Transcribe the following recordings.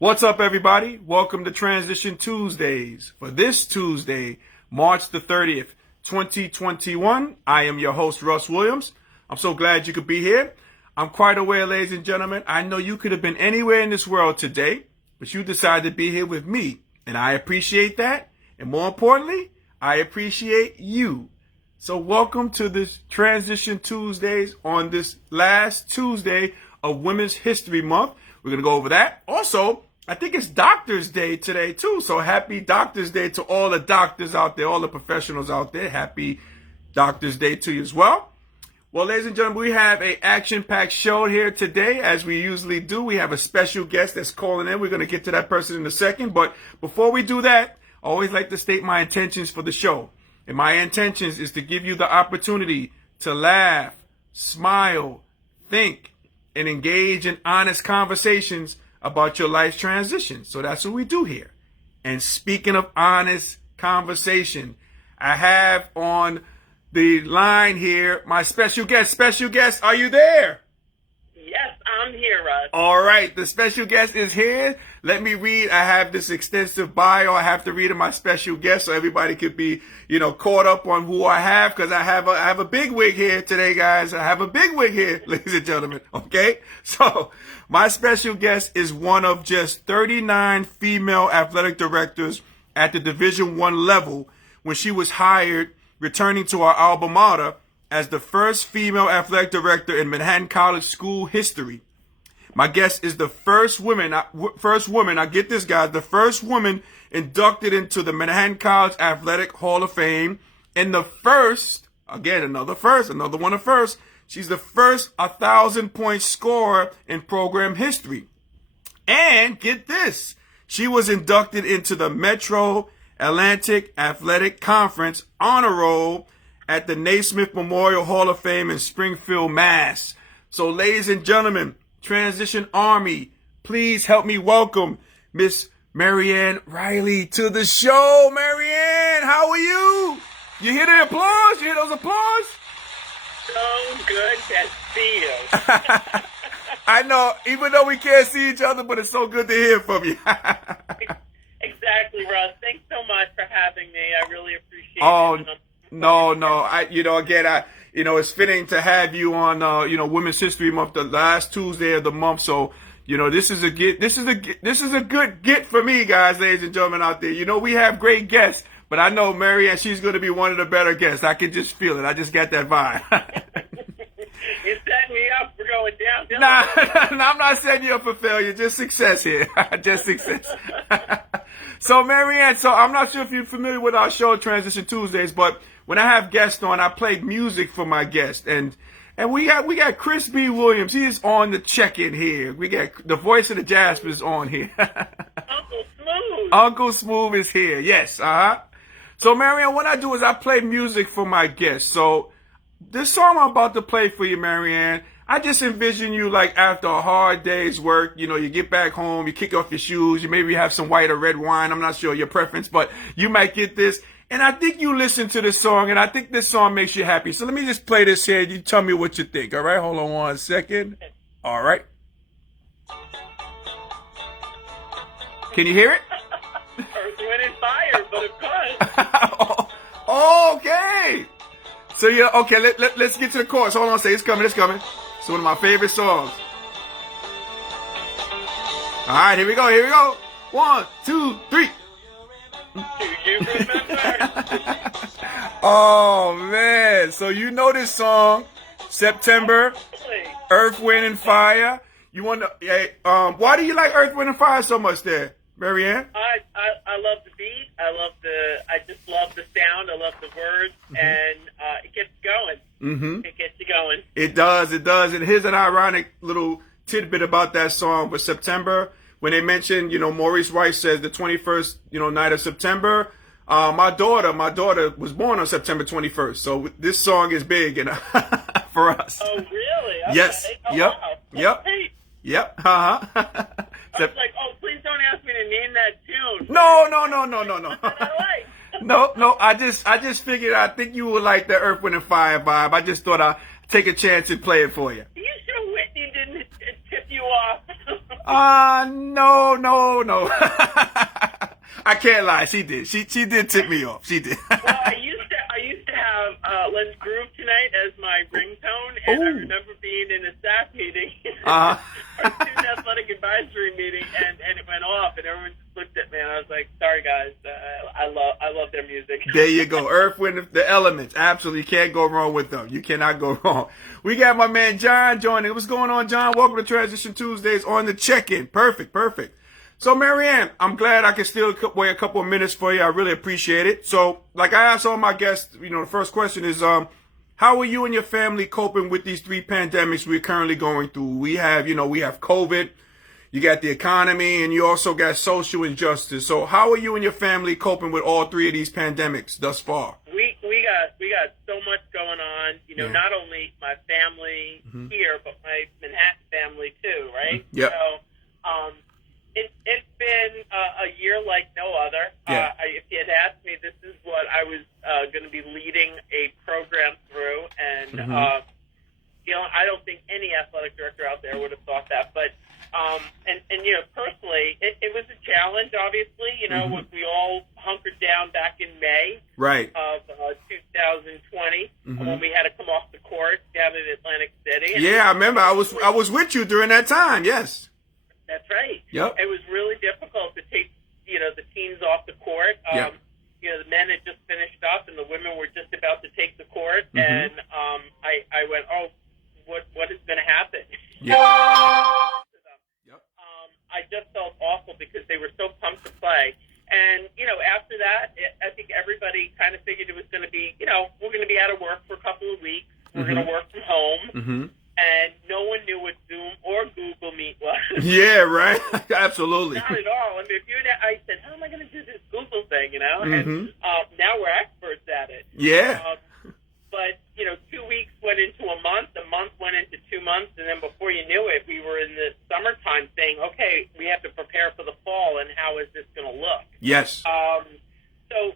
What's up, everybody? Welcome to Transition Tuesdays. For this Tuesday, March the 30th, 2021, I am your host, Russ Williams. I'm so glad you could be here. I'm quite aware, ladies and gentlemen, I know you could have been anywhere in this world today, but you decided to be here with me, and I appreciate that. And more importantly, I appreciate you. So welcome to this Transition Tuesdays on this last Tuesday of Women's History Month. We're going to go over that. Also, I think it's Doctor's Day today, too. So happy Doctor's Day to all the doctors out there, all the professionals out there. Happy Doctor's Day to you as well. Well, ladies and gentlemen, we have an action-packed show here today, as we usually do. We have a special guest that's calling in. We're going to get to that person in a second. But before we do that, I always like to state my intentions for the show. And my intentions is to give you the opportunity to laugh, smile, think, and engage in honest conversations about your life's transition. So that's what we do here. And speaking of honest conversation, I have on the line here my special guest. Special guest, are you there? Yes, I'm here, Russ. All right, the special guest is here. Let me read. I have this extensive bio. I have to read to my special guest so everybody could be, caught up on who I have, because I have a big wig here today, guys. I have a big wig here, ladies and gentlemen. Okay, so my special guest is one of just 39 female athletic directors at the Division I level when she was hired, returning to our alma mater as the first female athletic director in Manhattan College school history. My guest is the first woman, I get this, guys, the first woman inducted into the Manhattan College Athletic Hall of Fame, and the first, again, another one of first, she's the first 1,000-point scorer in program history. And get this, she was inducted into the Metro Atlantic Athletic Conference Honor Roll at the Naismith Memorial Hall of Fame in Springfield, Mass. So, ladies and gentlemen, Transition Army, please help me welcome Miss Marianne Reilly to the show. Marianne, how are you? You hear the applause? You hear those applause? So good to see you. I know, even though we can't see each other, but it's so good to hear from you. Exactly, Russ. Thanks so much for having me. I really appreciate it. No. It's fitting to have you on, Women's History Month, the last Tuesday of the month. So, this is a good get for me, guys, ladies and gentlemen out there. We have great guests, but I know Marianne, she's going to be one of the better guests. I can just feel it. I just got that vibe. You're setting me up for going down. Nah, I'm not setting you up for failure. Just success here. Just success. So, Marianne, I'm not sure if you're familiar with our show, Transition Tuesdays, but when I have guests on, I play music for my guests, and we got Chris B. Williams. He is on the check-in here. We got the voice of the Jaspers on here. Uncle Smooth. Uncle Smooth is here. Yes. So, Marianne, what I do is I play music for my guests. So, this song I'm about to play for you, Marianne, I just envision you like after a hard day's work. You get back home, you kick off your shoes, you maybe have some white or red wine. I'm not sure your preference, but you might get this. And I think you listen to this song, and I think this song makes you happy. So let me just play this here, and you tell me what you think, all right? Hold on 1 second. All right. Can you hear it? Earth, Wind, and Fire, but of course. Okay. So, okay, let's get to the chorus. Hold on, say it's coming. It's one of my favorite songs. All right, here we go. 1, 2, 3. Do you remember? Oh, man. So you know this song, September, Earth, Wind, and Fire. You want to, why do you like Earth, Wind, and Fire so much there, Marianne? I love the beat. I just love the sound. I love the words, and it gets going. Mm-hmm. It gets you going. It does. And here's an ironic little tidbit about that song. But September, when they mentioned, Maurice Rice says the 21st, night of September. My daughter was born on September 21st. So this song is big for us. Oh, really? Okay. Yes. Oh, yep. Wow. Yep. Hey. Yep. I was like, please don't ask me to name that tune. No. That's what I like. No. I just figured I think you would like the Earth, Wind, and Fire vibe. I just thought I'd take a chance and play it for you. Are you sure Whitney didn't tip you off? No. I can't lie. She did. She did tip me off. She did. Well, I used to have "Let's Groove Tonight" as my ringtone, and I remember being in a staff meeting, or student athletic advisory meeting, and it went off, and everyone just looked at me, and I was like, "Sorry, guys, I love their music." There you go. Earth, Wind, the Elements. Absolutely can't go wrong with them. You cannot go wrong. We got my man John joining. What's going on, John? Welcome to Transition Tuesdays on the check-in. Perfect. So, Marianne, I'm glad I can still wait a couple of minutes for you. I really appreciate it. So, like I asked all my guests, the first question is, how are you and your family coping with these 3 pandemics we're currently going through? We have COVID, you got the economy, and you also got social injustice. So, how are you and your family coping with all 3 of these pandemics thus far? We got so much going on. Not only my family here, but my Manhattan family too, right? Yep. So, it's been a year like no other. Yeah. If you had asked me, this is what I was going to be leading a program through, and I don't think any athletic director out there would have thought that. But personally, it was a challenge. Obviously, we all hunkered down back in May of 2020 when we had to come off the court down in Atlantic City. Yeah, I remember. I was with you during that time. Yes. That's right. Yep. It was really difficult to take, the teams off the court. Yep. The men had just finished up, and the women were just about to take the court. And I went, oh, what is going to happen? Yeah. Yep. I just felt awful because they were so pumped to play. And, after that, I think everybody kind of figured it was going to be, we're going to be out of work for a couple of weeks. We're going to work from home. And no one knew what Zoom or Google Meet was. Yeah, right. Absolutely. Not at all. I mean, I said, how am I going to do this Google thing, And now we're experts at it. Yeah. But, 2 weeks went into a month went into 2 months, and then before you knew it, we were in the summertime saying, okay, we have to prepare for the fall, and how is this going to look? Yes. So,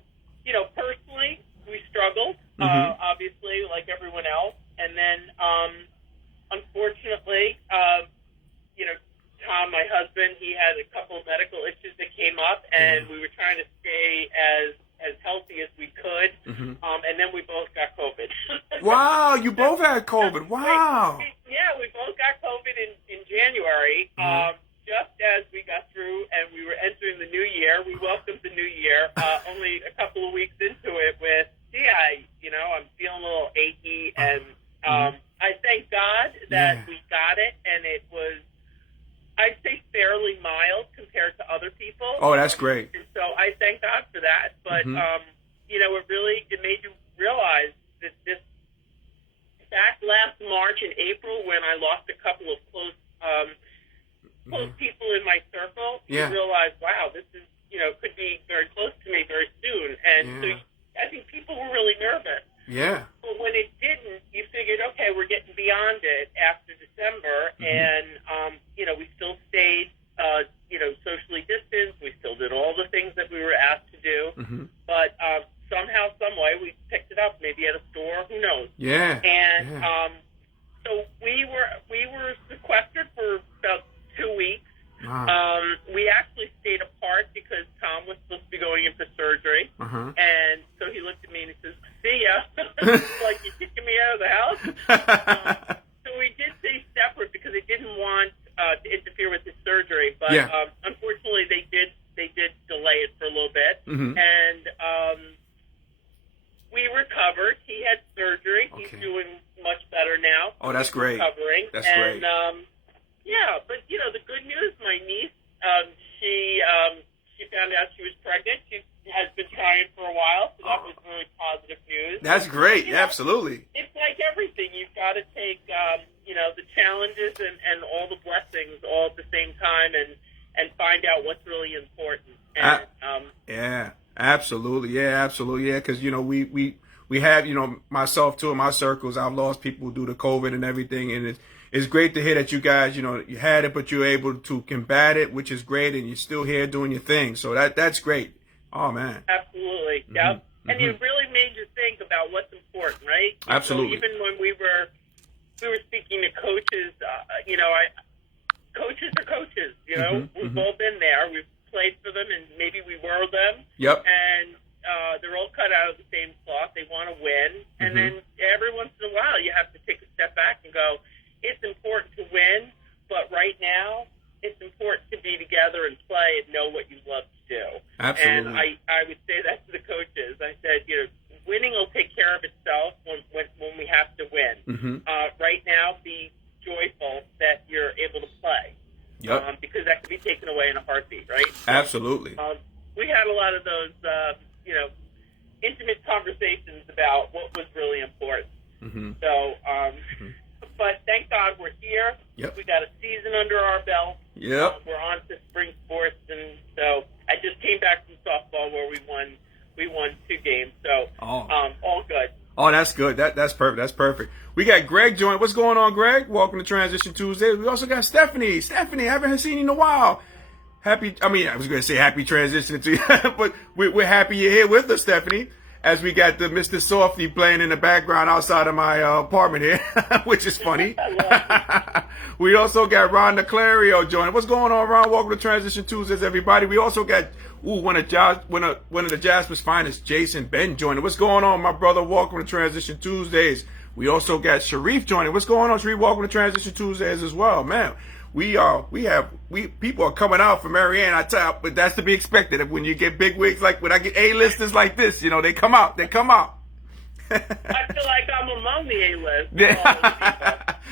personally, we struggled, obviously, like everyone else. And then, unfortunately, Tom, my husband, he had a couple of medical issues that came up, and we were trying to stay as healthy as we could. And then we both got COVID. Wow, you both had COVID. Wow. We both got COVID in January. Just as we got through and we were entering the new year, we welcomed the new year. Only a couple of weeks into it with, I'm feeling a little achy, and I thank God that we got it, and it was, I'd say, fairly mild compared to other people. Oh, that's great. And so I thank God for that. But, it made you realize that this, back last March and April, when I lost a couple of close people in my circle, you realize, wow, this is, could be very close to me very soon. And so I think people were really nervous. Yeah. But when it didn't, you figured, okay, we're getting beyond it after December, and we still stayed, socially distanced. We still did all the things that we were asked to do, but somehow, some way, we picked it up. Maybe at a store, who knows? Yeah. And so we were sequestered for about 2 weeks. Wow. We actually stayed apart because Tom was supposed to be going in for surgery, and so he looked at me and he says, "See ya." Like, you kicking me out of the house? So we did stay separate because they didn't want to interfere with his surgery, but unfortunately they did delay it for a little bit, and we recovered. He had surgery. Okay. He's doing much better now. Oh, that's great. Recovering. That's great. But the good news, my niece, she found out she was pregnant. She has been trying for a while, so that was really positive news. That's great. Absolutely. It's like everything. You've got to take, the challenges and all the blessings all at the same time, and find out what's really important. And, Absolutely. Yeah, absolutely. Yeah, because, we have, myself too, in my circles, I've lost people due to COVID and everything. And it's great to hear that you guys, you had it, but you're able to combat it, which is great. And you're still here doing your thing. So that's great. Oh, man. Absolutely. Yeah. And it really made you think about what's important, right? Absolutely. So even when we were speaking to coaches, coaches are coaches. You know, we've all been there. We've played for them, and maybe we were them. Yep. And they're all cut out of the same cloth. They want to win, and then every once in a while, you have to take a step back and go, it's important to win, but right now, it's important to be together and play and know what you love to do. Absolutely. And I would say that to the coaches. I said, you know, winning will take care of itself when we have to win. Right now, be joyful that you're able to play. Yep. Because that could be taken away in a heartbeat, right? Absolutely. We had a lot of those, you know, intimate conversations about what was really important. So, but thank God we're here. Yep. We got a season under our belt. Yep. We're on to spring sports, and so I just came back from softball where we won 2 games. So, all good. Oh, that's good. That's perfect. That's perfect. We got Greg joined. What's going on, Greg? Welcome to Transition Tuesday. We also got Stephanie. Stephanie, I haven't seen you in a while. I was going to say happy transition to you, but we're happy you're here with us, Stephanie, as we got the Mr. Softy playing in the background outside of my apartment here, which is funny. We also got Ron DeClario joining. What's going on, Ron? Welcome to Transition Tuesdays, everybody. We also got one of the Jasper's finest, Jason Ben, joining. What's going on, my brother? Welcome to Transition Tuesdays. We also got Sharif joining. What's going on, Sharif? Welcome to Transition Tuesdays as well, man. People are coming out for Marianne, I tell you, but that's to be expected. When you get big wigs, like when I get A-listers like this, you know, they come out. I feel like I'm among the A-list.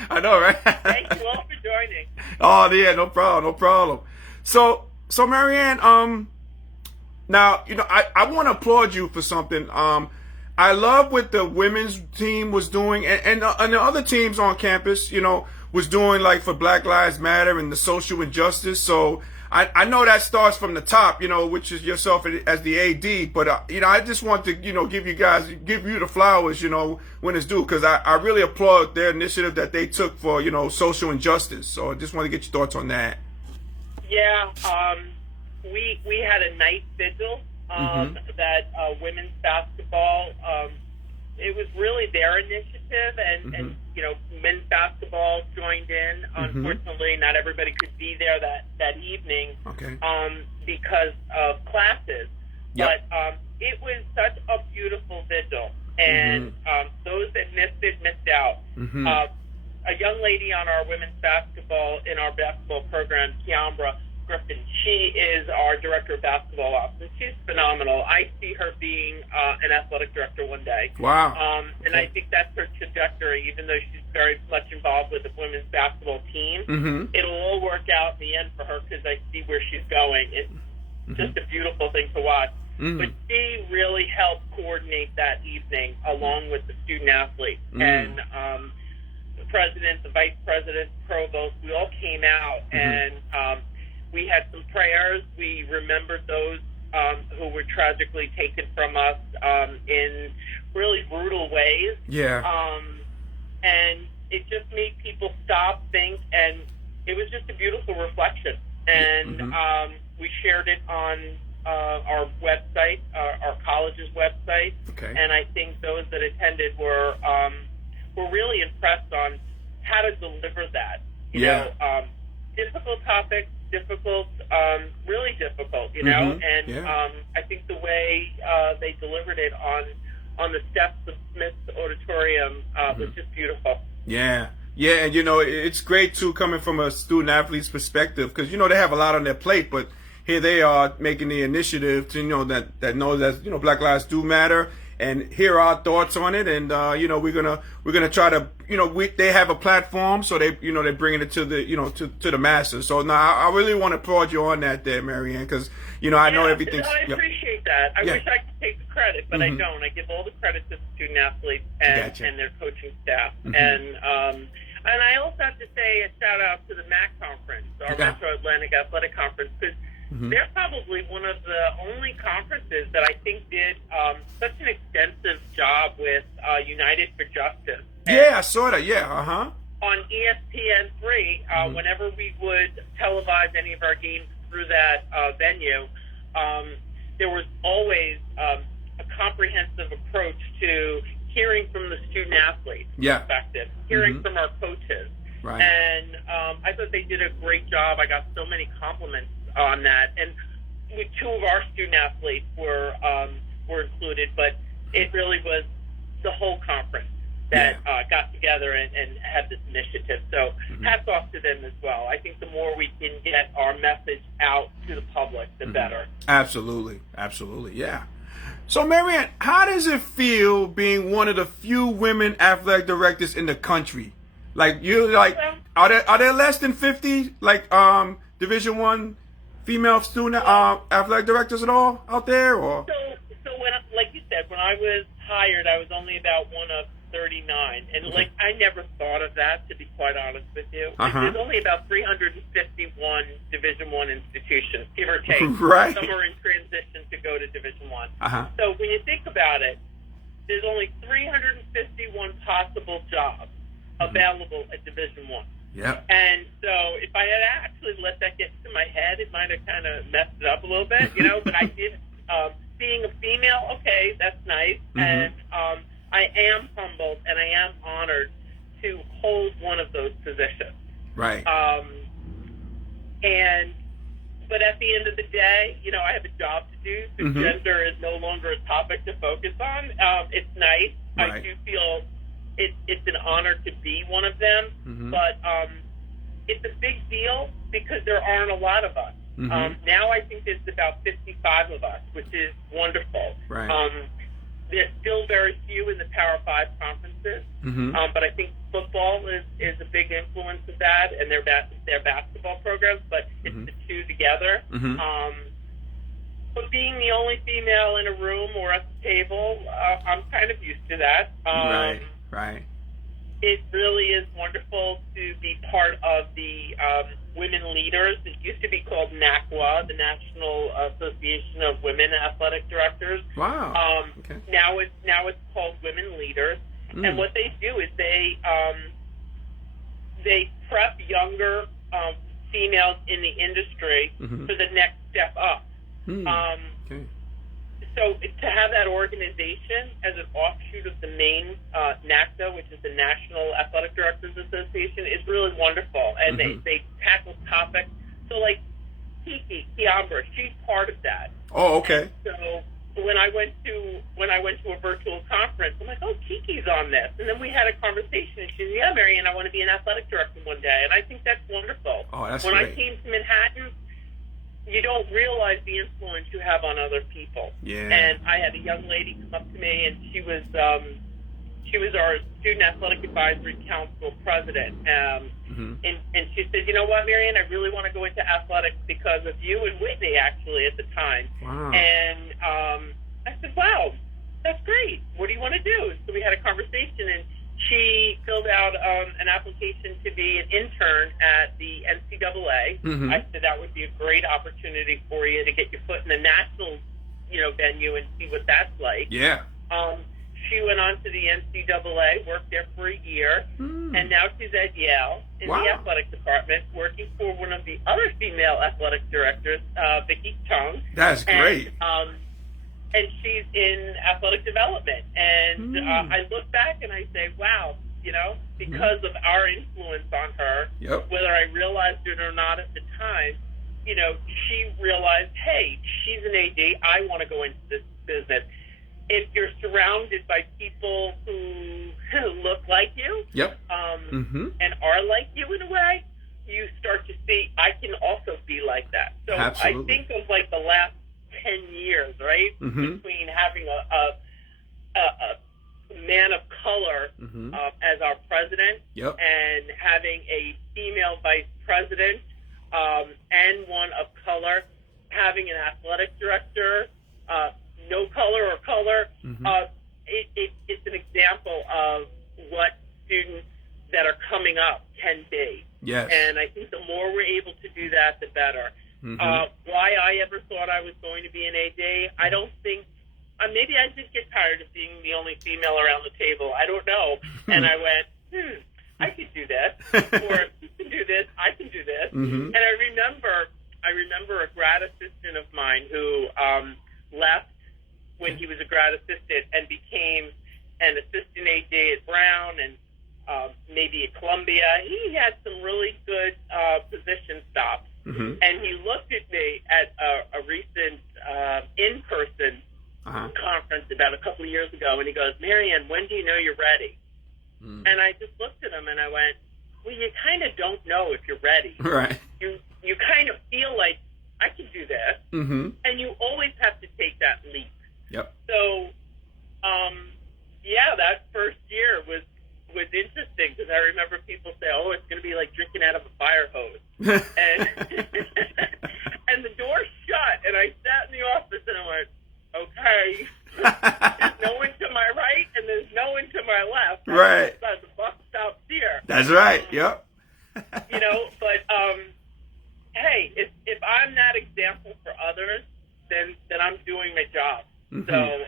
I know, right? Thank you all for joining. Oh, yeah, no problem. So Marianne, now, you know, I want to applaud you for something. I love what the women's team was doing, and the other teams on campus, you know, was doing, like for Black Lives Matter and the social injustice. So I know that starts from the top, you know, which is yourself as the AD. But you know, I just want to, you know, give you the flowers, you know, when it's due, because I really applaud their initiative that they took for, you know, social injustice. So I just want to get your thoughts on that. Yeah, we had a night vigil that women's basketball. It was really their initiative, and you know, men's basketball joined in. Unfortunately, not everybody could be there that evening because of classes. Yep. But it was such a beautiful vigil, and those that missed out. A young lady on our women's basketball, in our basketball program, Kiambra Griffin, she is our director of basketball ops, and she's phenomenal. I see her being an athletic director one day. Wow. And I think that's her trajectory, even though she's very much involved with the women's basketball team. It'll all work out in the end for her, because I see where she's going. It's just a beautiful thing to watch. But she really helped coordinate that evening along with the student athletes. And the president, the vice president, provost, we all came out, and we had some prayers. We remembered those who were tragically taken from us in really brutal ways. Yeah. And it just made people stop, think, and it was just a beautiful reflection. And we shared it on our website, our college's website. Okay. And I think those that attended were really impressed on how to deliver that. You know, difficult topics, really difficult, you know, and I think the way they delivered it on the steps of Smith's auditorium was just beautiful. Yeah, and you know, it's great too, coming from a student athlete's perspective, because you know they have a lot on their plate, but here they are making the initiative to, you know, that knows that, you know, Black lives do matter, and hear our thoughts on it, and you know, we're gonna try to, you know, they have a platform, so they, you know, they're bringing it to the, you know, to the masses. So now I really want to applaud you on that there, Marianne, because you know, I know everything. I appreciate that. I wish I could take the credit, but I don't. I give all the credit to the student athletes and their coaching staff, and I also have to say a shout out to the MAC conference, our Metro Atlantic Athletic Conference, because they're probably one of the only conferences that I think did such an extensive job with United for Justice. Yeah, sort of. On ESPN3, whenever we would televise any of our games through that venue, there was always a comprehensive approach to hearing from the student athlete perspective, hearing from our coaches, Right. And I thought they did a great job. I got so many compliments on that. And two of our student athletes were included, but it really was the whole conference that got together and had this initiative. So hats off to them as well. I think the more we can get our message out to the public, the better. Absolutely. Absolutely. Yeah. So, Marianne, how does it feel being one of the few women athletic directors in the country? Like, are there less than 50 Division I female student athletic directors at all out there, or? So when, like you said, when I was hired, I was only about one of 39, and I never thought of that, to be quite honest with you. There's only about 351 Division I institutions, give or take. Right. Some are in transition to go to Division I. So when you think about it, there's only 351 possible jobs available at Division I. Yeah. And so if I had actually let that get into my head, it might have kind of messed it up a little bit, but I did, being a female, okay, that's nice. And I am humbled and I am honored to hold one of those positions. Right. But at the end of the day, I have a job to do, so gender is no longer a topic to focus on. It's nice. Right. I do feel it's an honor to be one of them, but it's a big deal because there aren't a lot of us. Now I think there's about 55 of us, which is wonderful. Right. There's still very few in the Power 5 conferences, but I think football is a big influence of that, and their basketball programs, but it's the two together. But being the only female in a room or at the table, I'm kind of used to that. Right. It really is wonderful to be part of the women leaders. It used to be called NACWA, the National Association of Women Athletic Directors. Wow. Okay. Now it's called Women Leaders. And what they do is they prep younger females in the industry for the next step up. Okay. So to have that organization as an offshoot of the main NACDA, which is the National Athletic Directors Association, is really wonderful. And they tackle topics. So like Kiki Kiambra, she's part of that. Oh, okay. And so when I went to a virtual conference, I'm like, oh, Kiki's on this. And then we had a conversation, and she said, yeah, Marianne, I want to be an athletic director one day. And I think that's wonderful. Oh, that's when great. I came to Manhattan, you don't realize the influence you have on other people. Yeah. And I had a young lady come up to me, and she was our Student Athletic Advisory Council president. And she said, you know what, Marianne, I really want to go into athletics because of you and Whitney, actually, at the time. Wow. And I said, wow, that's great. What do you want to do? So we had a conversation, and she filled out an application to be an intern at the NCAA. I said that would be a great opportunity for you to get your foot in the national, venue and see what that's like. Yeah. She went on to the NCAA, worked there for a year, and now she's at Yale in the athletic department, working for one of the other female athletic directors, Vicki Chung. That's great. And she's in athletic development. And I look back and I say, wow, because of our influence on her, whether I realized it or not at the time, she realized, hey, she's an AD. I want to go into this business. If you're surrounded by people who look like you and are like you in a way, you start to see, I can also be like that. So Absolutely. I think of like the last 10 years, right, between having a man of color as our president and having a female vice president and one of color, having an athletic director, no color or color, it's an example of what students that are coming up can be. Yes. And I think the more we're able to do that, the better. Why I ever thought I was going to be an AD, I don't think, maybe I did get tired of being the only female around the table. I don't know. And I went, I could do this. Or you can do this, I can do this. And I remember a grad assistant of mine who left when he was a grad assistant and became an assistant AD at Brown and maybe at Columbia. He had some really good position stops. Mm-hmm. And he looked at me at a recent in-person conference about a couple of years ago, and he goes, Marianne, when do you know you're ready? And I just looked at him and I went, well, you kind of don't know if you're ready. Right. You kind of feel like, I can do this, and you always have to take that leap. Yep. So, yeah, that first year was interesting because I remember people say, oh, it's going to be like drinking out of a fire hose. And and the door shut, and I sat in the office and I went, okay, there's no one to my right and there's no one to my left. Right. The bus stops here. That's right. Yep. You know, but hey, if I'm that example for others, then I'm doing my job. So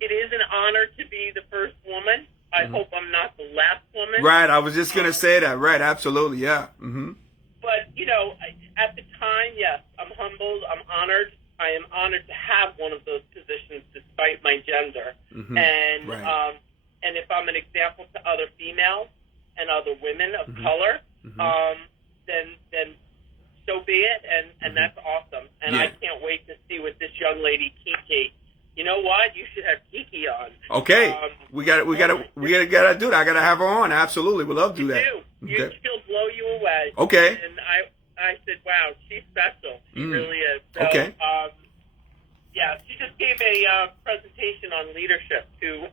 it is an honor to be the first woman. I hope I'm not the last woman. Right. I was just going to say that. Right. Absolutely. Yeah. But, you know, at the time, yes, I'm humbled. I'm honored. I am honored to have one of those positions despite my gender. And and if I'm an example to other females and other women of color, then so be it. And that's awesome. And I can't wait to see what this young lady, Kiki. You know what? You should have Kiki on. Okay, we gotta do that. I gotta have her on. Absolutely, we'd love to do that. Okay. She'll blow you away. Okay. And I said, wow, she's special. She really is. So, okay. Yeah, she just gave a presentation on leadership to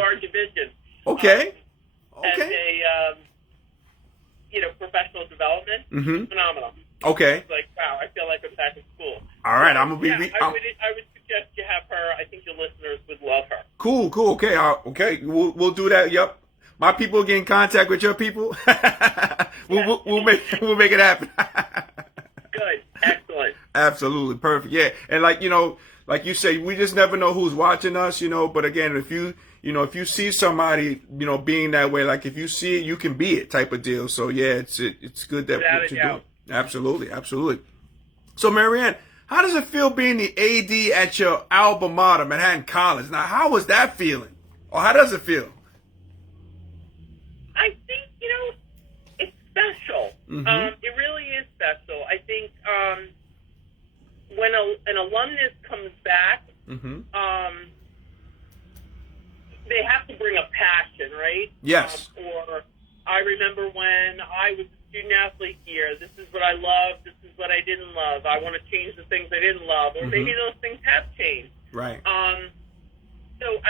our division. Okay. As a professional development. Phenomenal. Okay. It's like, wow, I feel like I'm back in school. All right, I'm gonna be. I would suggest you have her. I think your listeners would love her. Cool. Okay. Okay. We'll do that. Yep. My people get in contact with your people. We'll make it happen. Good. Excellent. Absolutely. Perfect. Yeah. And like you say, we just never know who's watching us. But again, if you see somebody, being that way, like if you see it, you can be it, type of deal. So yeah, it's good that what you're doing. Absolutely. So Marianne, how does it feel being the AD at your alma mater, Manhattan College? Now, how was that feeling? Or how does it feel? I think, it's special. It really is special. I think when an alumnus comes back, they have to bring a passion, right? Yes. Or I remember when I was a student athlete here, this is what I loved, this is what I didn't love. I want to change the things I didn't love, or maybe those things have changed. Right. So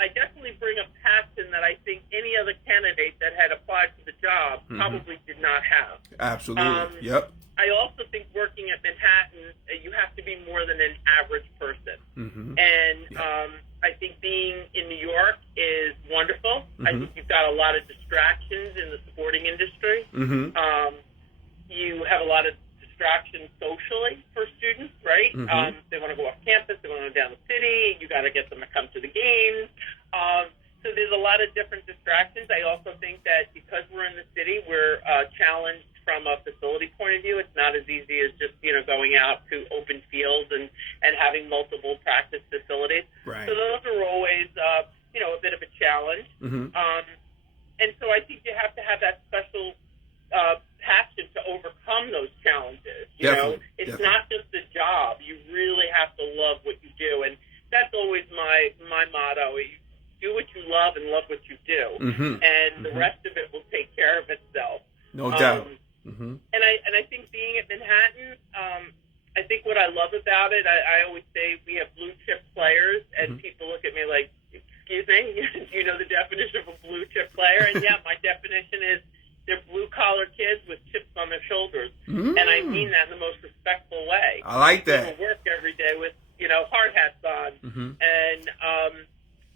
I definitely bring a passion that I think any other candidate that had applied for the job probably did not have. Absolutely. Yep. I also think working at Manhattan, you have to be more than an average person. And I think being in New York is wonderful. I think you've got a lot of distractions in the sporting industry. You have a lot of distractions socially for students, right? They want to go off campus, they want to go down the city, you got to get them to come to the games. So there's a lot of different distractions. I also think that because we're in the city, we're challenged from a facility point of view. It's not as easy as just, going out to open fields and having multiple practice facilities. Right. So those are always, a bit of a challenge. And so I think you have to have that special passion to overcome those challenges. It's not just a job. You really have to love what you do. And that's always my motto. You do what you love and love what you do. And the rest of it will take care of itself. No doubt. And I think being at Manhattan, I think what I love about it, I always say we have blue chip players, and people look at me like, excuse me, you know the definition of a blue chip player? And yeah, my definition is they're blue collar kids with chips on their shoulders. And I mean that in the most respectful way. I like that. People work every day with, hard hats on.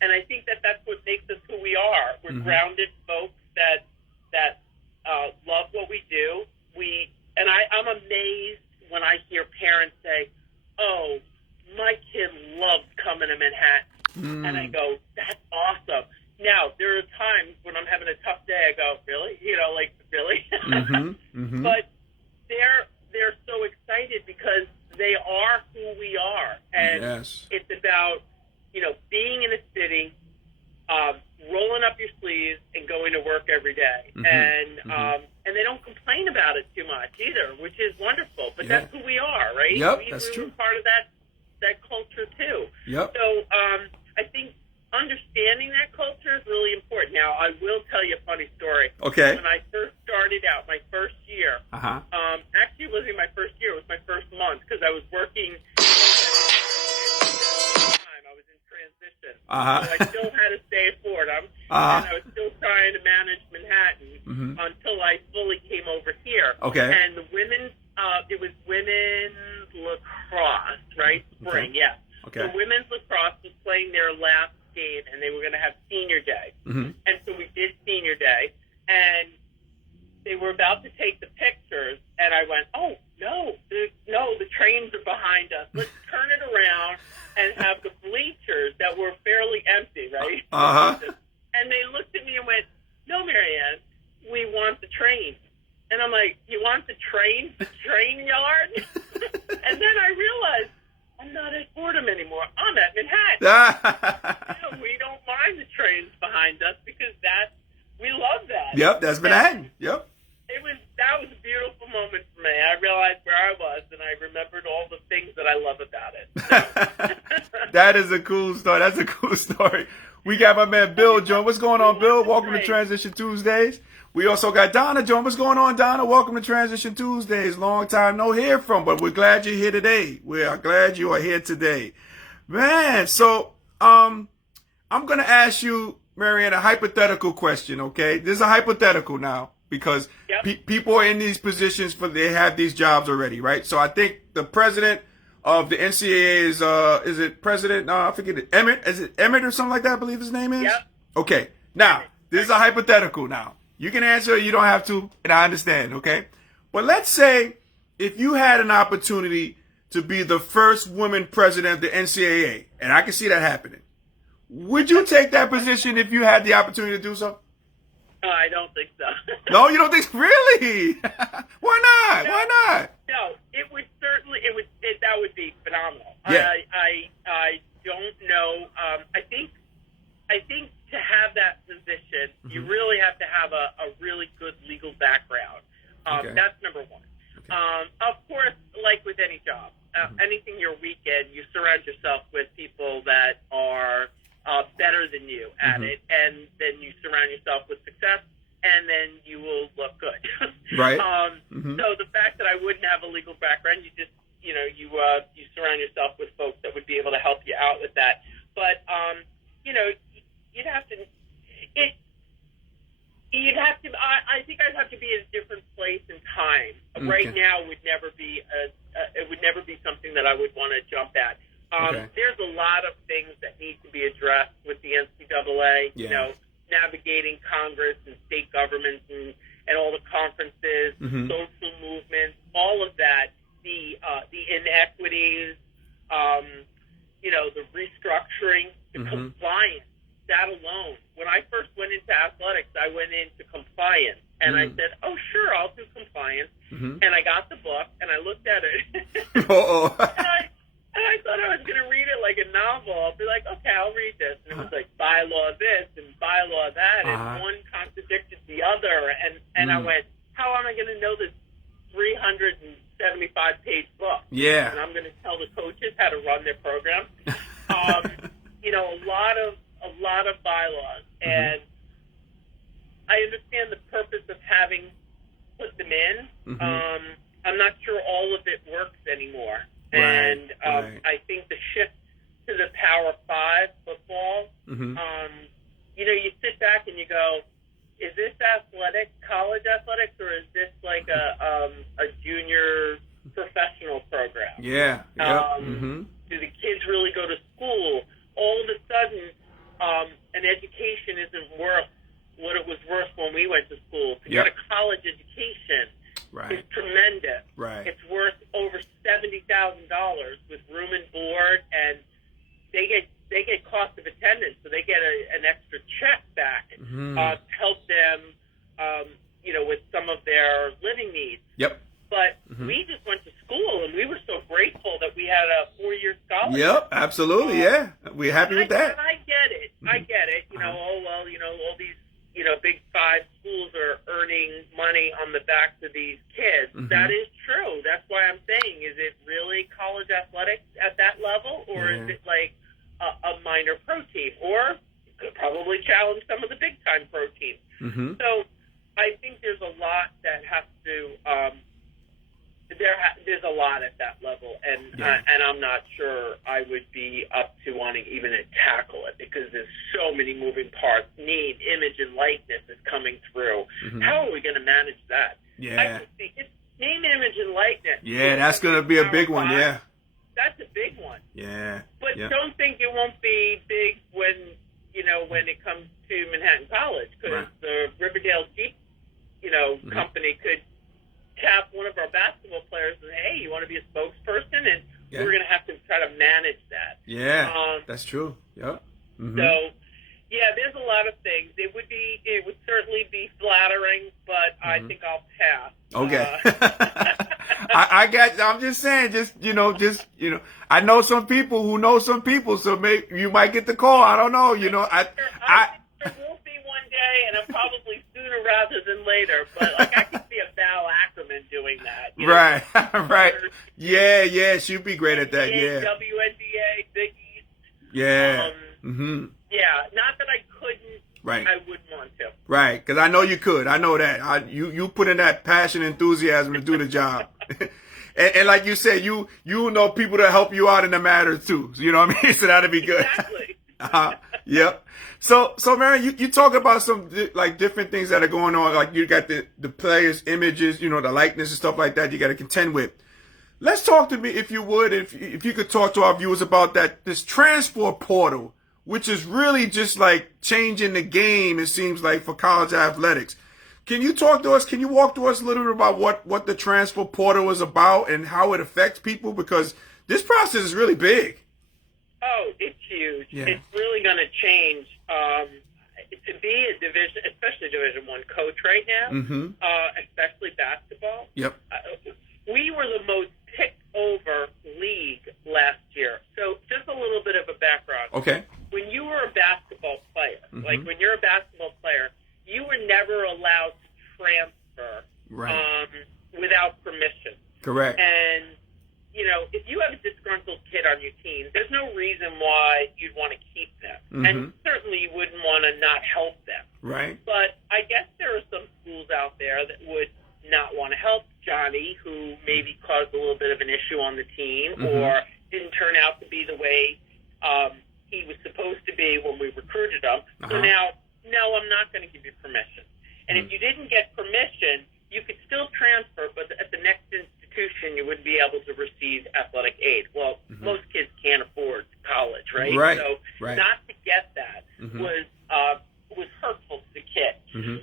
And I think that's what makes us who we are. We're grounded folks that love what we do. And I'm amazed when I hear parents say, "Oh, my kid loves coming to Manhattan," and I go, "That's awesome." Now there are times when I'm having a tough day. I go, "Really? Really?" But they're so excited because they are who we are, and it's about being in a city, rolling up your sleeves and going to work which is wonderful. But Yeah. that's who we are, right? Yep, that's we true. were part of that culture too. Yep. So I think understanding that culture is really important. Now, I will tell you a funny story. Okay. When I first started out, my first year, actually it wasn't my first year, it was my first month, because I was working. I was in transition. So I still had to stay at Fordham, and I was still trying to manage Manhattan until I fully came over here. Okay. And the women's, it was women's lacrosse, right? Spring, yeah. Okay. So women's lacrosse was playing their last game, and they were going to have senior day. And so we did senior day, and they were about to take the pictures, and I went, oh, no, the trains are behind us. Let's turn it around and have the bleachers that were fairly empty, right? And they looked at me and went, no, Marianne, we want the train. And I'm like, you want the train yard? And then I realized, I'm not at Fordham anymore. I'm at Manhattan. We don't mind the trains behind us because we love that. Yep, that's Manhattan. Yep. That was a beautiful moment for me. I realized where I was, and I remembered all the things that I love about it. So. That is a cool story. That's a cool story. We got my man Bill join. What's going on, Bill? Welcome to Transition Tuesdays. We also got Donna join. What's going on, Donna? Welcome to Transition Tuesdays. Long time no hear from, but we're glad you're here today. We are glad you are here today. Man, so I'm going to ask you, Marianne, a hypothetical question, okay? This is a hypothetical now because people are in these positions they have these jobs already, right? So I think the president of the NCAA is it President, I forget it, Emmett? Is it Emmett or something like that, I believe his name is? Yep. Okay, now, this is a hypothetical now. You can answer, you don't have to, and I understand, okay? But let's say if you had an opportunity to be the first woman president of the NCAA, and I can see that happening, would you take that position if you had the opportunity to do so? I don't think so. No, you don't think? Really? Why not? No, Why not? No, it would certainly. That would be phenomenal. Yeah. I don't know. I think to have that position, you really have to have a really good legal background. That's number one. Okay. Of course, like with any job, anything you're weak in, you surround yourself with people that are better than you at it, and then you surround yourself with success, and then you will look good. Right. So the fact that I wouldn't have a legal background, you just, you surround yourself with folks that would be able to help you out with that. But, you'd have to, I think I'd have to be in a different place and time. Okay. Right now it would never be something that I would want to jump at. There's a lot of things that need to be addressed with the NCAA, navigating Congress and state governments and all the conferences, social movements, all of that, the inequities, the restructuring, the compliance, that alone. When I first went into athletics, I went into compliance, and I said, oh, sure, I'll do compliance. And I got the book, and I looked at it. And I thought I was going to read it like a novel. I'll be like, okay, I'll read this. And it was like bylaw this and bylaw that, and one contradicted the other. And I went, how am I going to know this 375-page book? Yeah. And I'm going to tell the coaches how to run their program. A lot of bylaws. And I understand the purpose of having put them in. I'm not sure all of it works anymore. And I think the shift to the Power 5 football, you sit back and you go, is this college athletics, or is this like a junior professional program? Yeah. Do the kids really go to school? All of a sudden, an education isn't worth what it was worth when we went to school. To get a college education is tremendous. Right. It's worth over $70,000 with room and board, and they get cost of attendance, so they get an extra check back to help them, with some of their living needs. Yep. But we just went to school, and we were so grateful that we had a 4-year scholarship. Yep, absolutely, yeah. We're happy with that. And I get it. All these, Big 5 schools are earning money on the backs of these kids. That is true. really college athletics at that level, or is it like a minor pro team, or it could probably challenge some of the big time pro teams. Mm-hmm. So I think there's a lot that has to there's a lot at that level, and I'm not sure I would be up to wanting even to tackle it, because there's so many moving parts. Name, image, and likeness is coming through. Mm-hmm. How are we going to manage that? Yeah. I can see it's name, image, and likeness. Yeah, that's going to be a big one. Yeah. That's a big one. Yeah. But don't think it won't be big when it comes to Manhattan College, because the Riverdale Jeep, company could tap one of our basketball players and say, hey, you want to be a spokesperson? And we're going to have to try to manage that. Yeah, that's true. Yep. Mm-hmm. So, there's a lot of things. It would certainly be flattering, but I think I'll pass. Okay. I'm just saying, I know some people who know some people, so maybe you might get the call. I don't know. There will be one day, and I'm probably sooner rather than later. But I can see a Val Ackerman doing that. Right. Yeah. She'd be great at that. Yeah. WNBA, Big East. Yeah. Yeah. Not that I couldn't. Right. I wouldn't want to. Right, because I know you could. I know that. You put in that passion, enthusiasm to do the job. And like you said, you know people to help you out in the matter too. You know what I mean? So that'd be good. Exactly. Yep. So Marianne, you talk about some like different things that are going on. Like you got the players' images, the likeness and stuff like that. You got to contend with. Let's talk to me, if you would, if you could talk to our viewers about this transfer portal, which is really just like changing the game, it seems like, for college athletics. Can you talk to us? Can you walk to us a little bit about what the transfer portal is about and how it affects people? Because this process is really big. Oh, it's huge. Yeah. It's really going to change. To be a especially Division I coach right now, especially basketball. Yep. We were the most picked over league last year. So just a little bit of a background. Okay. When you were a basketball player, like when you're a basketball player, you were never allowed to transfer without permission. Correct. And, if you have a disgruntled kid on your team, there's no reason why you'd want to keep them. And certainly you wouldn't want to not help them. Right. But I guess there are some schools out there that would not want to help Johnny, who maybe caused a little bit of an issue on the team or didn't turn out to be the way he was supposed to be when we recruited him. So now, no, I'm not going to give you permission. And if you didn't get permission, you could still transfer, but at the next institution, you wouldn't be able to receive athletic aid. Well, most kids can't afford college, right? Right. So not to get that was hurtful to the kid.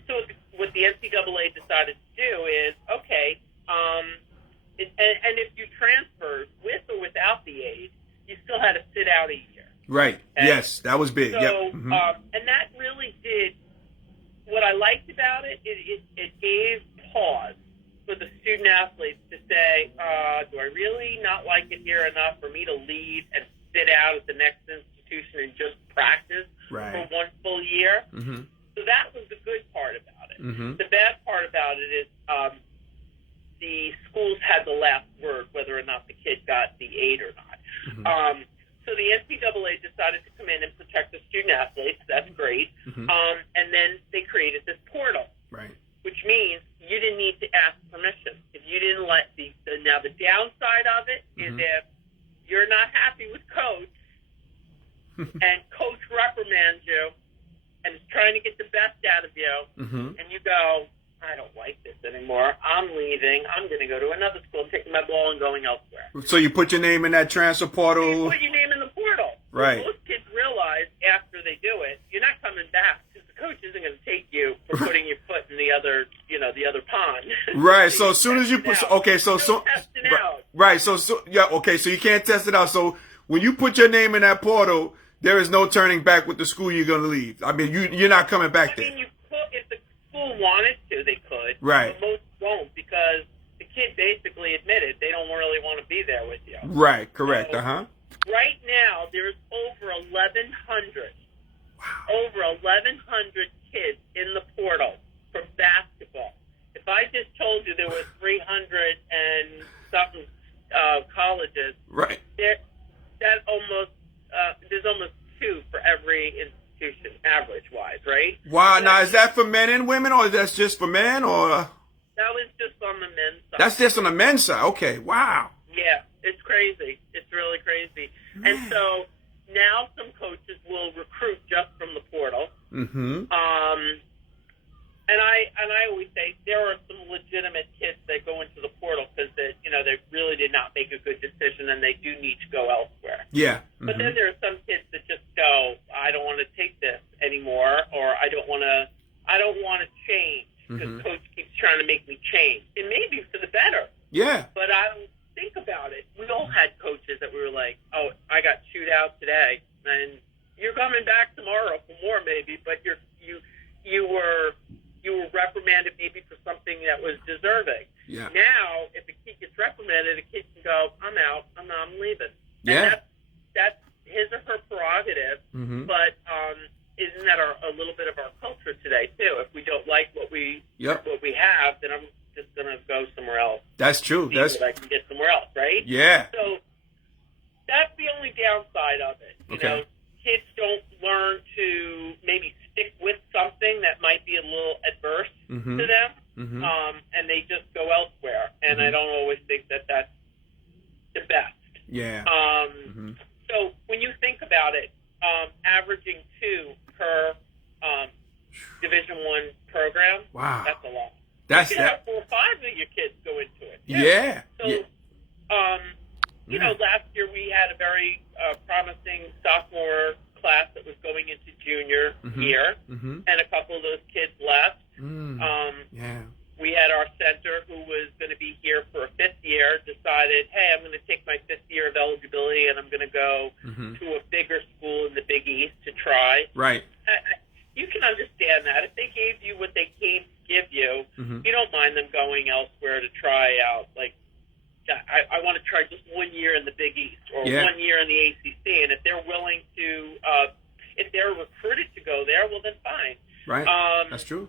So what the NCAA decided to do is, okay, and if you transferred with or without the aid, you still had to sit out a year. Right. Okay? Yes, that was big. So, Yep. and that really did. What I liked about it, it gave pause for the student athletes to say, do I really not like it here enough for me to leave and sit out at the next institution and just practice for one full year? So that was the good part about it. The bad part about it is the schools had the last word whether or not the kid got the aid or not. So the NCAA decided to come in and protect the student athletes. That's great. And then they created this portal, which means you didn't need to ask permission. If you didn't let now the downside of it is if you're not happy with coach and coach reprimands you and is trying to get the best out of you, and you go, I don't like this anymore. I'm leaving. I'm going to go to another school. I'm taking my ball and going elsewhere. So you put your name in that transfer portal. You put your name in the portal. Right. Most kids realize after they do it, you're not coming back because the coach isn't going to take you for putting your foot in the other pond. Right. So as soon as you put, okay, so test it out. Right. So yeah. Okay. So you can't test it out. So when you put your name in that portal, there is no turning back with the school you're going to leave. I mean, you're not coming back there. I mean, you could, if the school wanted to, they could. Right. But most won't because the kid basically admitted they don't really want to be there with you. Right. Correct. So, right now, there's over 1,100. Wow. Over 1,100 kids in the portal for basketball. If I just told you there were 300 and something colleges, Right. that almost there's almost 2 for every institution, average-wise, right? Wow. So Now, is that for men and women, or that's just for men, or? that was just on the men's side. That's just on the men's side. Okay. Wow. Yeah, it's crazy. It's really crazy. Man. And so now some coaches will recruit just from the portal. Mm-hmm. And I always say there are some legitimate kids that go into the portal because they really did not make a good decision and they do need to go elsewhere. Yeah. Mm-hmm. But then there are some kids that just go, I don't want to take this anymore, or I don't want to change because coach keeps trying to make me change. It may be for the better. Yeah. But I don't think about it. We all had coaches that we were like, oh, I got chewed out today, and you're coming back tomorrow for more maybe, but you were reprimanded maybe for something that was deserving. Yeah. Now, if a kid gets reprimanded, a kid can go, I'm out, I'm leaving. Yeah. And that's his or her prerogative, but isn't that a little bit of our culture today too? If we don't like what we have, then I'm just gonna go somewhere else. That's true. See That's what I can get somewhere else, right? yeah. So that's the only downside of it. You know, kids don't learn to maybe stick with something that might be a little adverse to them, and they just go elsewhere. And I don't always think that that's the best. Yeah. So when you think about it, averaging 2 per Division I program, Wow. that's a lot. That's You can that. have 4 or 5 of your kids go into it. too. Yeah. So, Yeah. you know, last year we had a very promising sophomore class that was going into junior year, and a couple of those kids left. Yeah. We had our center who was going to be here for a 5th year decided, hey, I'm going to take my 5th year of eligibility and I'm going to go to a bigger school in the Big East to try. Right. You can understand that. If they gave you what they came to give you, you don't mind them going elsewhere to try out. Like, I want to try just 1 year in the Big East or 1 year in the ACC. And if they're willing to, if they're recruited to go there, well, then fine. Right. That's true.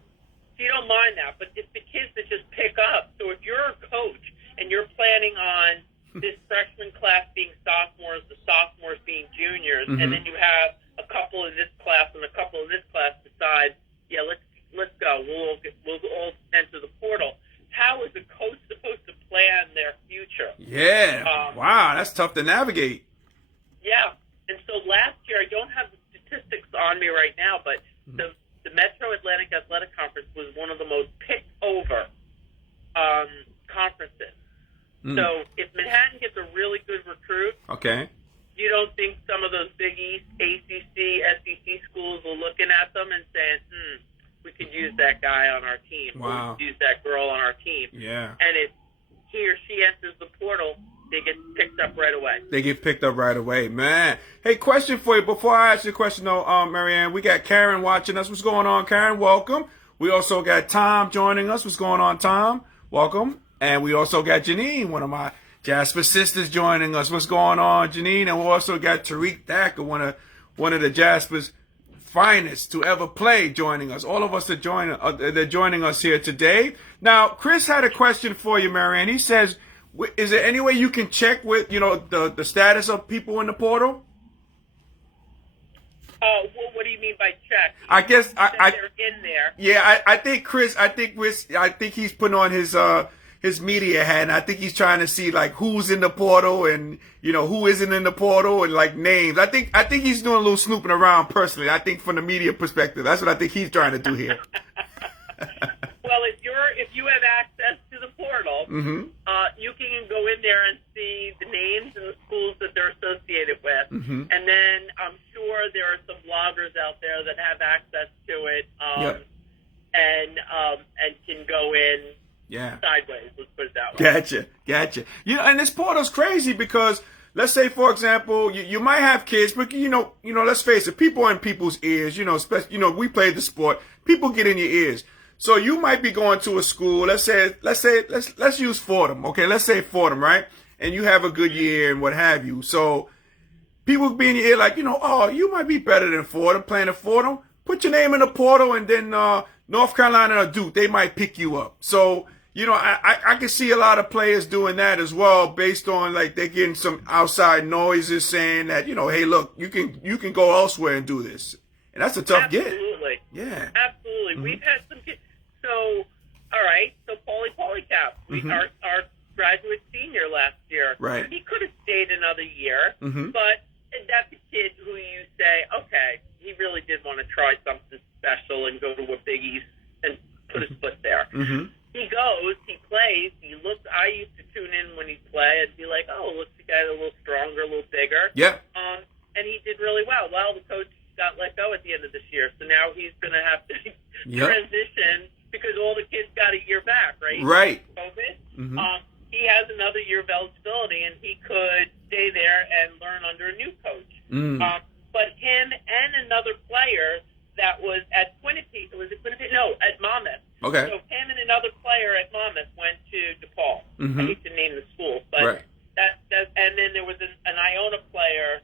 You don't mind that, but it's the kids that just pick up. So if you're a coach and you're planning on this freshman class being sophomores, the sophomores being juniors, and then you have a couple of this class and a couple of this class decide, yeah, let's go. We'll all enter the portal. How is a coach supposed to plan their future? Yeah. Wow, that's tough to navigate. Yeah. And so last year, I don't have the statistics on me right now, but the Metro Atlantic Athletic Conference was one of the most picked over conferences. So if Manhattan gets a really good recruit, you don't think some of those Big East, ACC, SEC schools are looking at them and saying, we could use that guy on our team. Wow. Or we could use that girl on our team. Yeah. And if he or she enters the portal, they get picked up right away. They get picked up right away, man. Hey, question for you. Before I ask you a question, though, Marianne, we got Karen watching us. What's going on, Karen? Welcome. We also got Tom joining us. What's going on, Tom? Welcome. And we also got Janine, one of my Jasper sisters, joining us. What's going on, Janine? And we also got Tariq Thacker, one of the Jasper's finest to ever play, joining us. All of us are joining us here today. Now, Chris had a question for you, Marianne. He says, is there any way you can check with, the status of people in the portal? What do you mean by check? I guess they're in there. Yeah, I think he's putting on his media hat, and I think he's trying to see like who's in the portal and who isn't in the portal and like names. I think he's doing a little snooping around personally. I think from the media perspective, that's what I think he's trying to do here. Well, if you have access to the portal, you can go in there and see the names and the schools that they're associated with, and then I'm sure there are some bloggers out there that have access to it, and can go in sideways. Let's put it that way. Gotcha. And this portal's crazy because let's say, for example, you might have kids, but let's face it, people are in people's ears. Especially, we played the sport. People get in your ears. So you might be going to a school. Let's use Fordham. Okay, let's say Fordham, right? And you have a good year and what have you. So people be in your ear like, oh, you might be better than Fordham playing at Fordham. Put your name in the portal, and then North Carolina or Duke, they might pick you up. So You know, I can see a lot of players doing that as well, based on like they're getting some outside noises saying that, you know, hey, look, you can go elsewhere and do this, and that's a tough get. Absolutely. Yeah. Absolutely. Mm-hmm. We've had some kids. So, all right. So, Polycap, Mm-hmm. our graduate senior last year. Right. He could have stayed another year, Mm-hmm. but that's a kid who you say, okay, he really did want to try something special and go to a Big East and put his foot there. Mm-hmm. He goes, he plays, he looks. I used to tune in when he'd play and be like, oh, looks the guy's a little stronger, a little bigger. Yep. And he did really well. Well, the coach got let go at the end of this year, so now he's going to have to transition because all the kids got a year back, right? Right. COVID. Mm-hmm. He has another year of eligibility, and he could stay there and learn under a new coach. Mm. But him and another player that was at Quinnipiac, was it Quinnipiac? No, at Monmouth. Okay. So him and another player at Monmouth went to DePaul. Mm-hmm. I hate to name the school, but right. and then there was an Iona player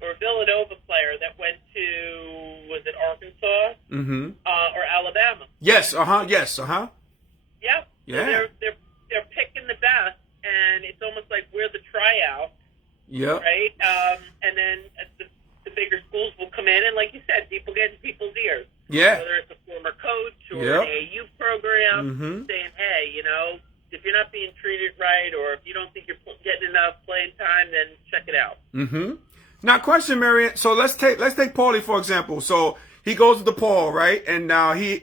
or a Villanova player that went to, was it Arkansas Mm-hmm. or Alabama? Yes. Yes. Yep. Yeah. So they're picking the best, and it's almost like we're the tryout, Yep. right? And then the bigger schools will come in, and like you said, people get in people's ears. Yeah. Whether it's a former coach or Yep. an AAU program, Mm-hmm. saying, hey, you know, if you're not being treated right, or if you don't think you're getting enough playing time, then check it out. Mm-hmm. Now, question, Marianne. So let's take Paulie for example. So he goes to DePaul, right? And now he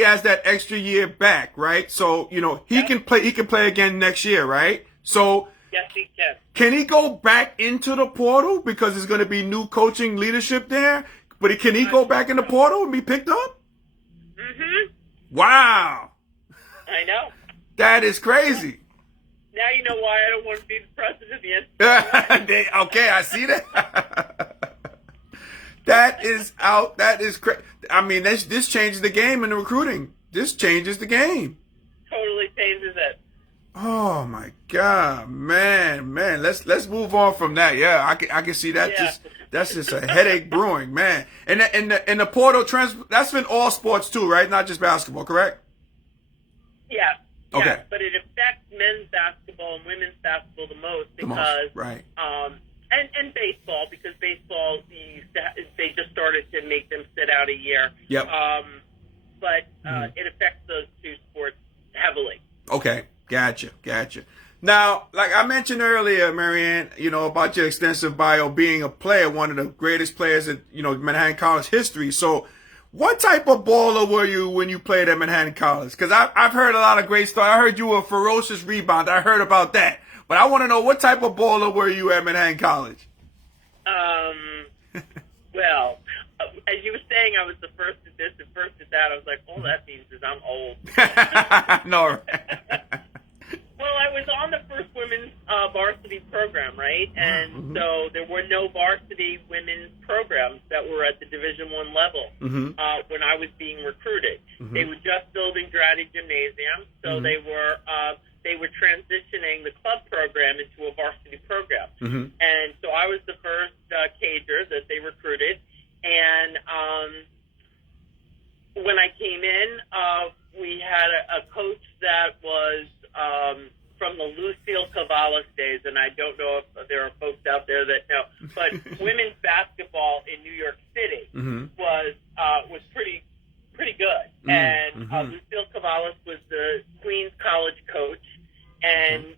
has that extra year back, right? So he can play again next year, right? So Yes, he can. Can he go back into the portal because there's going to be new coaching leadership there? But can he go back in the portal and be picked up? Mm-hmm. Wow, I know. that is crazy. Now you know why I don't want to be the president of the NCAA. Okay, I see that. That is crazy. I mean, this changes the game in the recruiting. This changes the game. Totally changes it. Oh my God, man. Let's move on from that. Yeah, I can see that. Yeah. That's just a headache brewing, man. And the portal that's been all sports too, right? Not just basketball, correct? Yeah. Okay. Yeah, but it affects men's basketball and women's basketball the most because right. And baseball, because baseball they just started to make them sit out a year. Yep. But it affects those two sports heavily. Okay, gotcha. Now, like I mentioned earlier, Marianne, about your extensive bio, being a player, one of the greatest players in Manhattan College history. So, what type of baller were you when you played at Manhattan College? Because I've heard a lot of great stories. I heard you were a ferocious rebounder. I heard about that. But I want to know, what type of baller were you at Manhattan College? Well, as you were saying, I was the first at this and first at that. I was like, all that means is I'm old. No. Well, I was on the first women's varsity program, right? And so there were no varsity women's programs that were at the Division I level when I was being recruited. They were just building Dratty Gymnasium, so they were transitioning the club program into a varsity program. And so I was the first cager that they recruited. And when I came in, we had a coach that was from the Lucille Cavalas days, and I don't know if there are folks out there that know, but women's basketball in New York City was pretty good. And Lucille Cavalas was the Queens College coach, and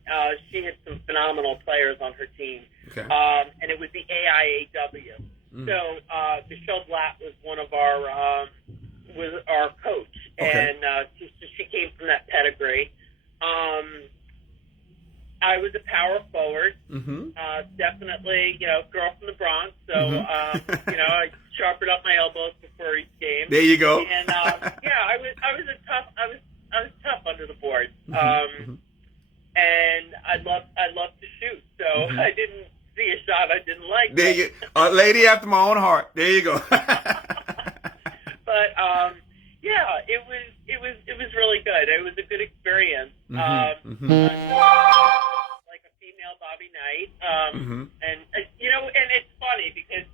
she had some phenomenal players on her team. Okay. And it was the AIAW. So Michelle Blatt was one of our coach, and she came from that pedigree. I was a power forward, definitely, girl from the Bronx. So, I sharpened up my elbows before each game. There you go. And I was tough under the boards. And I loved to shoot. So I didn't see a shot I didn't like. There you, a lady after my own heart. There you go. But it was really good. It was a good experience. Like a female Bobby Knight. And it's funny because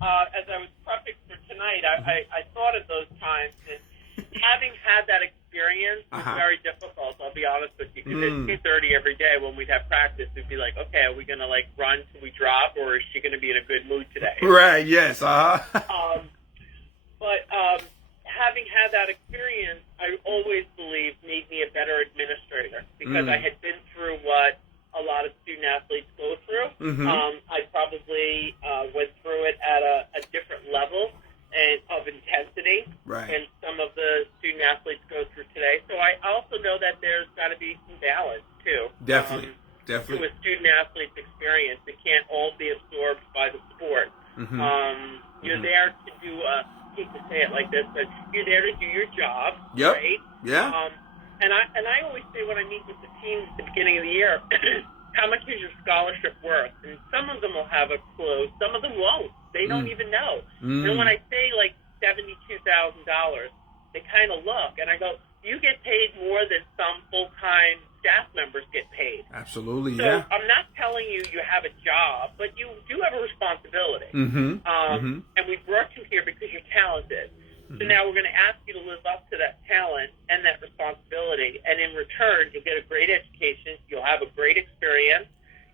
as I was prepping for tonight, I thought of those times, and having had that experience experience was very difficult, I'll be honest with you, because at 2:30 every day when we'd have practice, we'd be like, okay, are we going to, like, run till we drop, or is she going to be in a good mood today? Right, yes, But having had that experience, I always believed made me a better administrator, because I had been through what a lot of student-athletes go through. I probably went through it at a different level of intensity than some of the student-athletes go through today. So I also know that there's got to be some balance, too. Definitely. To a student-athlete's experience. It can't all be absorbed by the sport. You're there to do I hate to say it like this, but you're there to do your job, right? Yeah. And I always say when I meet with the team at the beginning of the year, how much is your scholarship worth? And some of them will have a clue. Some of them won't. They don't even know. And when I say, like, $72,000, they kind of look. And I go, you get paid more than some full-time staff members get paid. Absolutely, so I'm not telling you you have a job, but you do have a responsibility. And we brought you here because you're talented. So now we're going to ask you to live up to that talent and that responsibility. And in return, you'll get a great education. You'll have a great experience.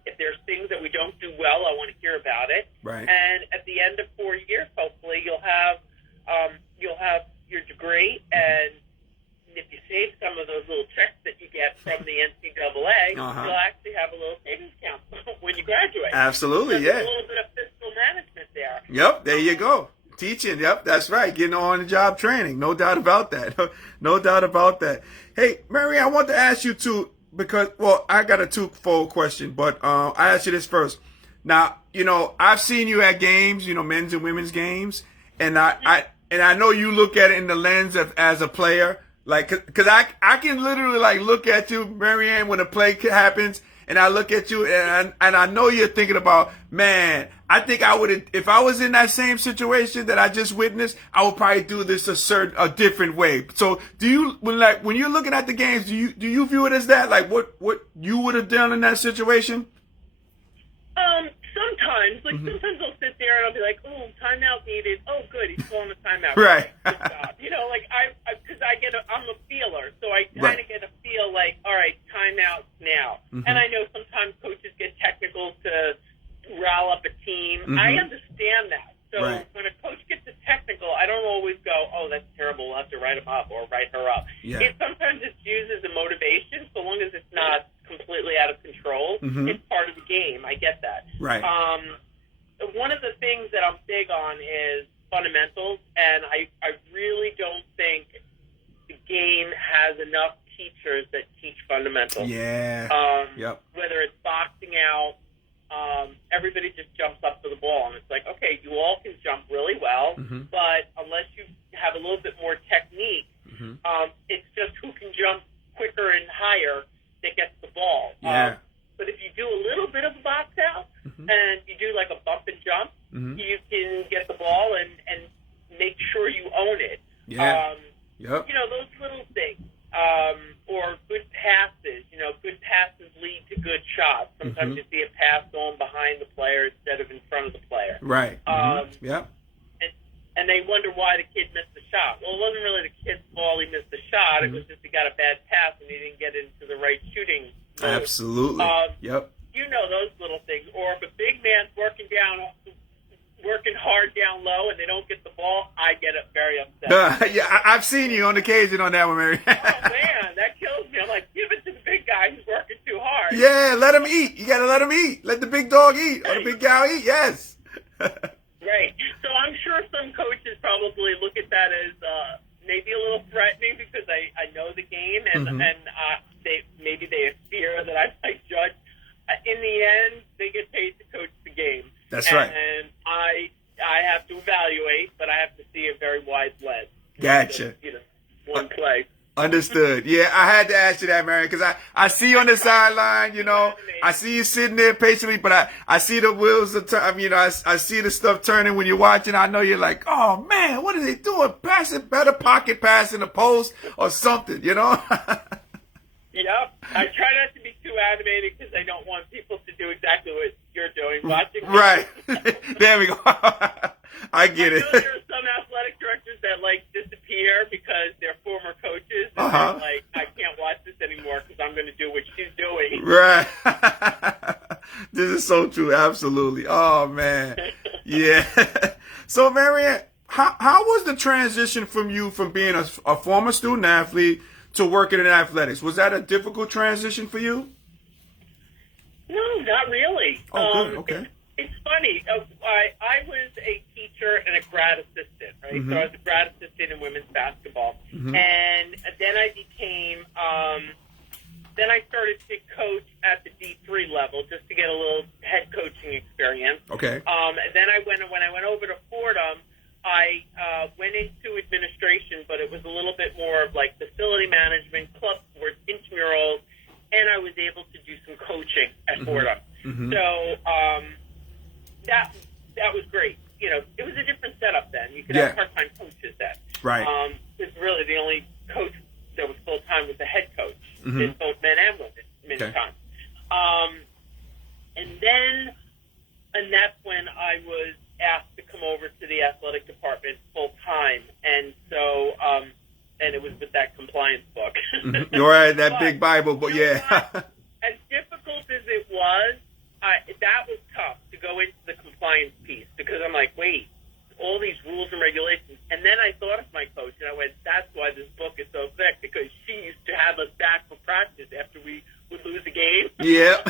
If there's things that we don't do well, I want to hear about it. Right. And at the end of 4 years, hopefully, you'll have your degree. And if you save some of those little checks that you get from the NCAA, you'll actually have a little savings account when you graduate. Absolutely, so there's a little bit of fiscal management there. Yep, there you go. Teaching, yep, that's right. Getting on-the-job training. No doubt about that. No doubt about that. Hey, Marianne, I want to ask you too, because, well, I got a twofold question, but I ask you this first. Now, you know, I've seen you at games, you know, men's and women's games, and I know you look at it in the lens of as a player, like, cause I can literally like look at you, Marianne, when a play happens, and I look at you, and I know you're thinking about, man, I think I would, if I was in that same situation that I just witnessed, I would probably do this a different way. So, do you, when you're looking at the games, do you view it as that, like what you would have done in that situation? Sometimes, like sometimes I'll sit there and I'll be like, oh, timeout needed. Oh, good, he's calling a timeout. Right. Good job. You know, like because I'm a feeler, so I kind of get a feel like, all right, timeout now. And I know sometimes coaches get technical to rile up a team. I understand that. So when a coach gets a technical, I don't always go, oh, that's terrible, we'll have to write him up or write her up. Sometimes it's used as a motivation, so long as it's not completely out of control. It's part of the game. I get that. Right. One of the things that I'm big on is fundamentals, and I really don't think the game has enough teachers that teach fundamentals. Yeah. Whether it's boxing out, everybody just jumps up to the ball, and it's like, okay, you all can jump really well, but unless you have a little bit more technique, it's just who can jump quicker and higher that gets the ball. But if you do a little bit of a box out and you do like a bump and jump, you can get the ball and make sure you own it. You know, those little things. Or good passes. You know, good passes lead to good shots. Sometimes you see a pass going behind the player instead of in front of the player. Right. And they wonder why the kid missed the shot. Well, it wasn't really the kid's fault he missed the shot. It was just he got a bad pass and he didn't get into the right shooting mode. Absolutely. You know those little things. Or if a big man's working hard down low and they don't get the ball, I get very upset. I've seen you on occasion on that one, Mary. Oh, man, that kills me. I'm like, give it to the big guy who's working too hard. Yeah, let him eat. You got to let him eat. Let the big dog eat or the big gal eat. Yes. Right. So I'm sure some coaches probably look at that as maybe a little threatening because I know the game and maybe they fear that I might judge. In the end, they get paid to coach the game. That's right. And I have to evaluate, but I have to see a very wide lens. Gotcha. One play. Understood. Yeah, I had to ask you that, Marianne, because I see you on the sideline, you know. I see you sitting there patiently, but I see the wheels of turn. You know, I see the stuff turning when you're watching. I know you're like, oh, man, what are they doing? Pass it better, pocket pass in the post or something, you know? Yep. I try not to be too animated because I don't want people to do exactly what you're doing, watching. Right. There we go. I get it. I know there are some athletic directors that like disappear because they're former coaches and Uh-huh. Like, I can't watch this anymore because I'm going to do what she's doing. Right. This is so true. Absolutely. Oh, man. Yeah. So, Marianne, how was the transition from you from being a former student athlete to working in athletics? Was that a difficult transition for you? No, not really. Oh, good. Okay. It's funny. I was a teacher and a grad assistant, right? Mm-hmm. So I was a grad assistant in women's basketball. Mm-hmm. And then I became, then I started to coach at the D3 level just to get a little head coaching experience. Okay. And then when I went over to Fordham, I went into administration, but it was a little bit more of like facility management, club sports, intramurals, and I was able to do some coaching at Fordham. Mm-hmm. So that was great. You know, it was a different setup then. You could Yeah. have part-time coaches then. Right. It's really the only coach that was full-time was the head coach. Mm-hmm. Did both men and women many Okay. times. And that's when I was asked to come over to the athletic department full-time. And so, and it was with that compliance book. Mm-hmm. You're right, that But, big Bible, but you know yeah. what? As difficult as it was, that was tough to go into the compliance piece because I'm like, wait, all these rules and regulations. And then I thought of my coach and I went, that's why this book is so thick, because she used to have us back for practice after we would lose a game. Yeah.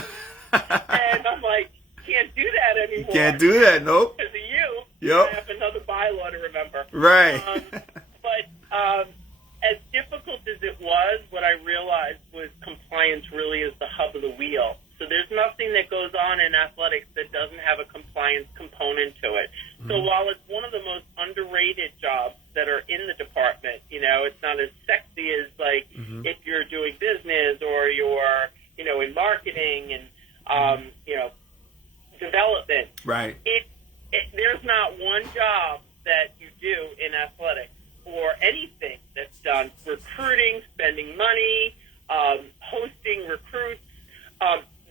And I'm like, can't do that anymore. Can't do that, nope. Because of you. Yep. I have another bylaw to remember. Right. But as difficult as it was, what I realized was compliance really is the hub of the wheel. So there's nothing that goes on in athletics that doesn't have a compliance component to it. Mm-hmm. So while it's one of the most underrated jobs that are in the department, you know, it's not as sexy as like Mm-hmm. if you're doing business or you're, you know, in marketing and, you know, development. Right. There's not one job that you do in athletics or anything that's done, recruiting, spending money, hosting recruits,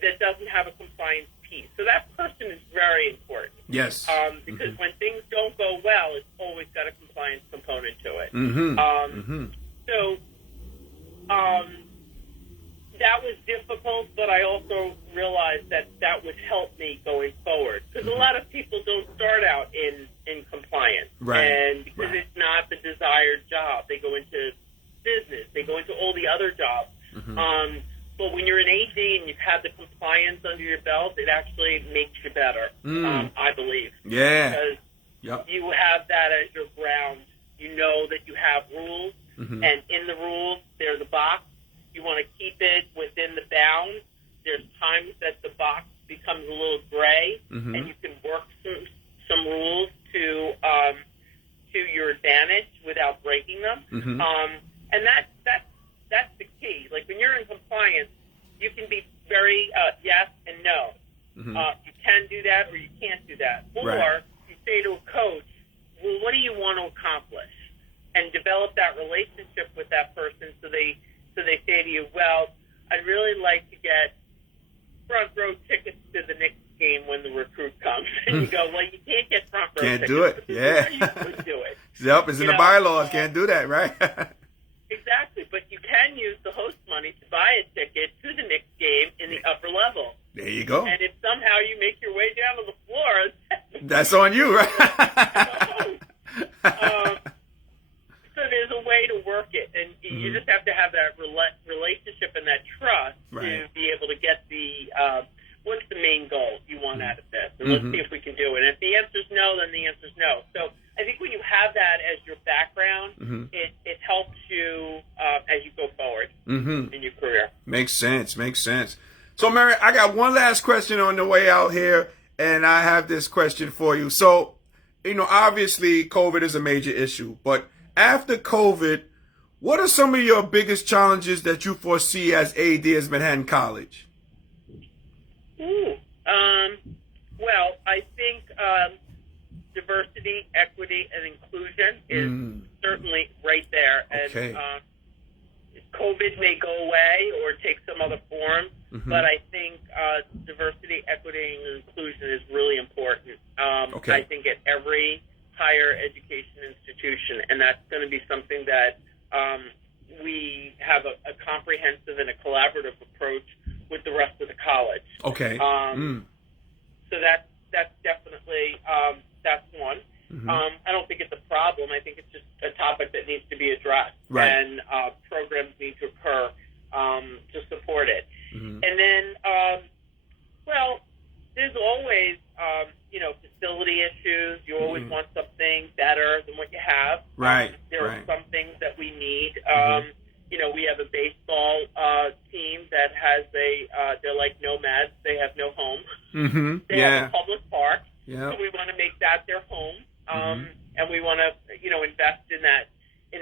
that doesn't have a compliance piece. So that person is very important. Yes. Because when things don't go well, it's always got a compliance component to it. Mm-hmm. So that was difficult, but I also realized that would help me going forward. Because a lot of people don't start out in compliance. Right. And because it's not the desired job. They go into business. They go into all the other jobs. Mm-hmm. But when you're an AD and you've had the compliance under your belt, it actually makes you better, I believe. Yeah. Because you have that as your ground. You know that you have rules, and in the rules, there's a box. You want to keep it within the bounds. There's times that the box becomes a little gray, and you can work some rules to your advantage without breaking them. And that's the key. Like when you're in compliance, you can be very yes and no. You can do that or you can't do that. Or you say to a coach, well, what do you want to accomplish? And develop that relationship with that person so they say to you, well, I'd really like to get front row tickets to the Knicks game when the recruit comes. And you go, well, you can't get front row Can't tickets. do it. Yeah. You could do it. Yep, it's in the bylaws. Can't do that, right? Exactly, but you can use the host money to buy a ticket to the Knicks game in the upper level. There you go. And if somehow you make your way down to the floor, that's on you, right? So there's a way to work it, and you just have to have that relationship and that trust to be able to get the what's the main goal you want out of this, and let's see if we can do it. And if the answer's no, then the answer's no. So I think when you have that as your background, it helps you as you go forward in your career. Makes sense. So, Mary, I got one last question on the way out here, and I have this question for you. So, you know, obviously COVID is a major issue, but after COVID, what are some of your biggest challenges that you foresee as AD as Manhattan College? Well, I think diversity, equity, and inclusion is certainly right there. Okay. And COVID may go away or take some other form, but I think diversity, equity, and inclusion is really important. I think at every higher education institution, and that's going to be something that we have comprehensive and a collaborative approach with the rest of the college. Okay. So that's definitely that's one. I don't think it's a problem. I think it's just a topic that needs to be addressed, Right. and programs need to occur to support it. And then, well, there's always, facility issues. You always want something better than what you have. Right. There are some things that we need. We have a baseball team that has they're like nomads. They have no home. They have a public park. Yeah. So we want to make that their home. And we want to, invest in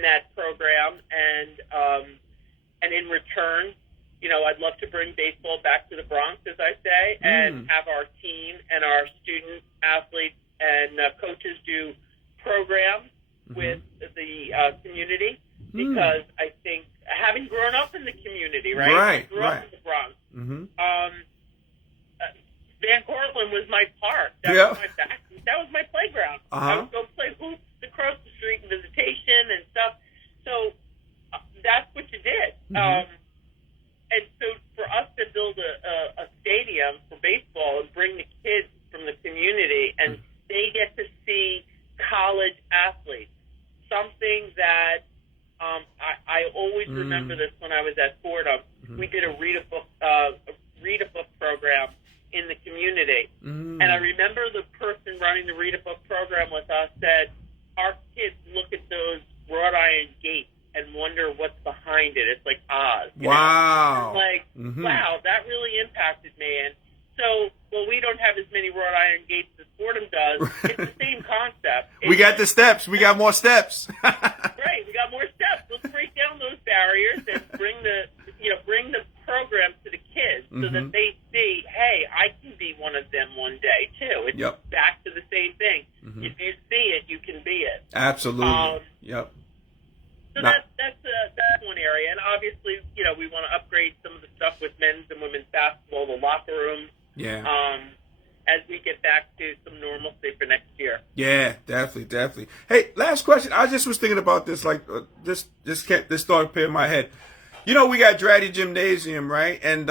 that program. And in return, I'd love to bring baseball back to the Bronx, as I say, and have our team and our student athletes and coaches do programs with the community, because I think, having grown up in the community, right? I grew up in the Bronx. Van Cortlandt was my park. That was my playground. I would go play hoops across the street and visitation and stuff. So that's what you did. And so for us to build a stadium for baseball and bring the kids from the community, and they get to see college athletes, something that I always remember this when I was at Fordham. We did a read a book program in the community, and I remember the person running the read a book program with us said, our kids look at those wrought iron gates and wonder what's behind it. It's like Oz. Wow. Like, wow, that really impacted me. And so, well, we don't have as many wrought iron gates as Fordham does. It's the same concept. We got the steps. We got more steps. Right. We got more steps. Let's break down those barriers and bring the program to the kids so that they see, hey, I can be one of them one day too. It's back to the same thing. If you see it, you can be it. Absolutely. So that's one area, and obviously, we want to upgrade some of the stuff with men's and women's basketball, the locker rooms. As we get back to some normalcy for next year. Yeah, definitely. Hey, last question. I just was thinking about this. Like, this thought appeared in my head. We got Dratty Gymnasium, right? And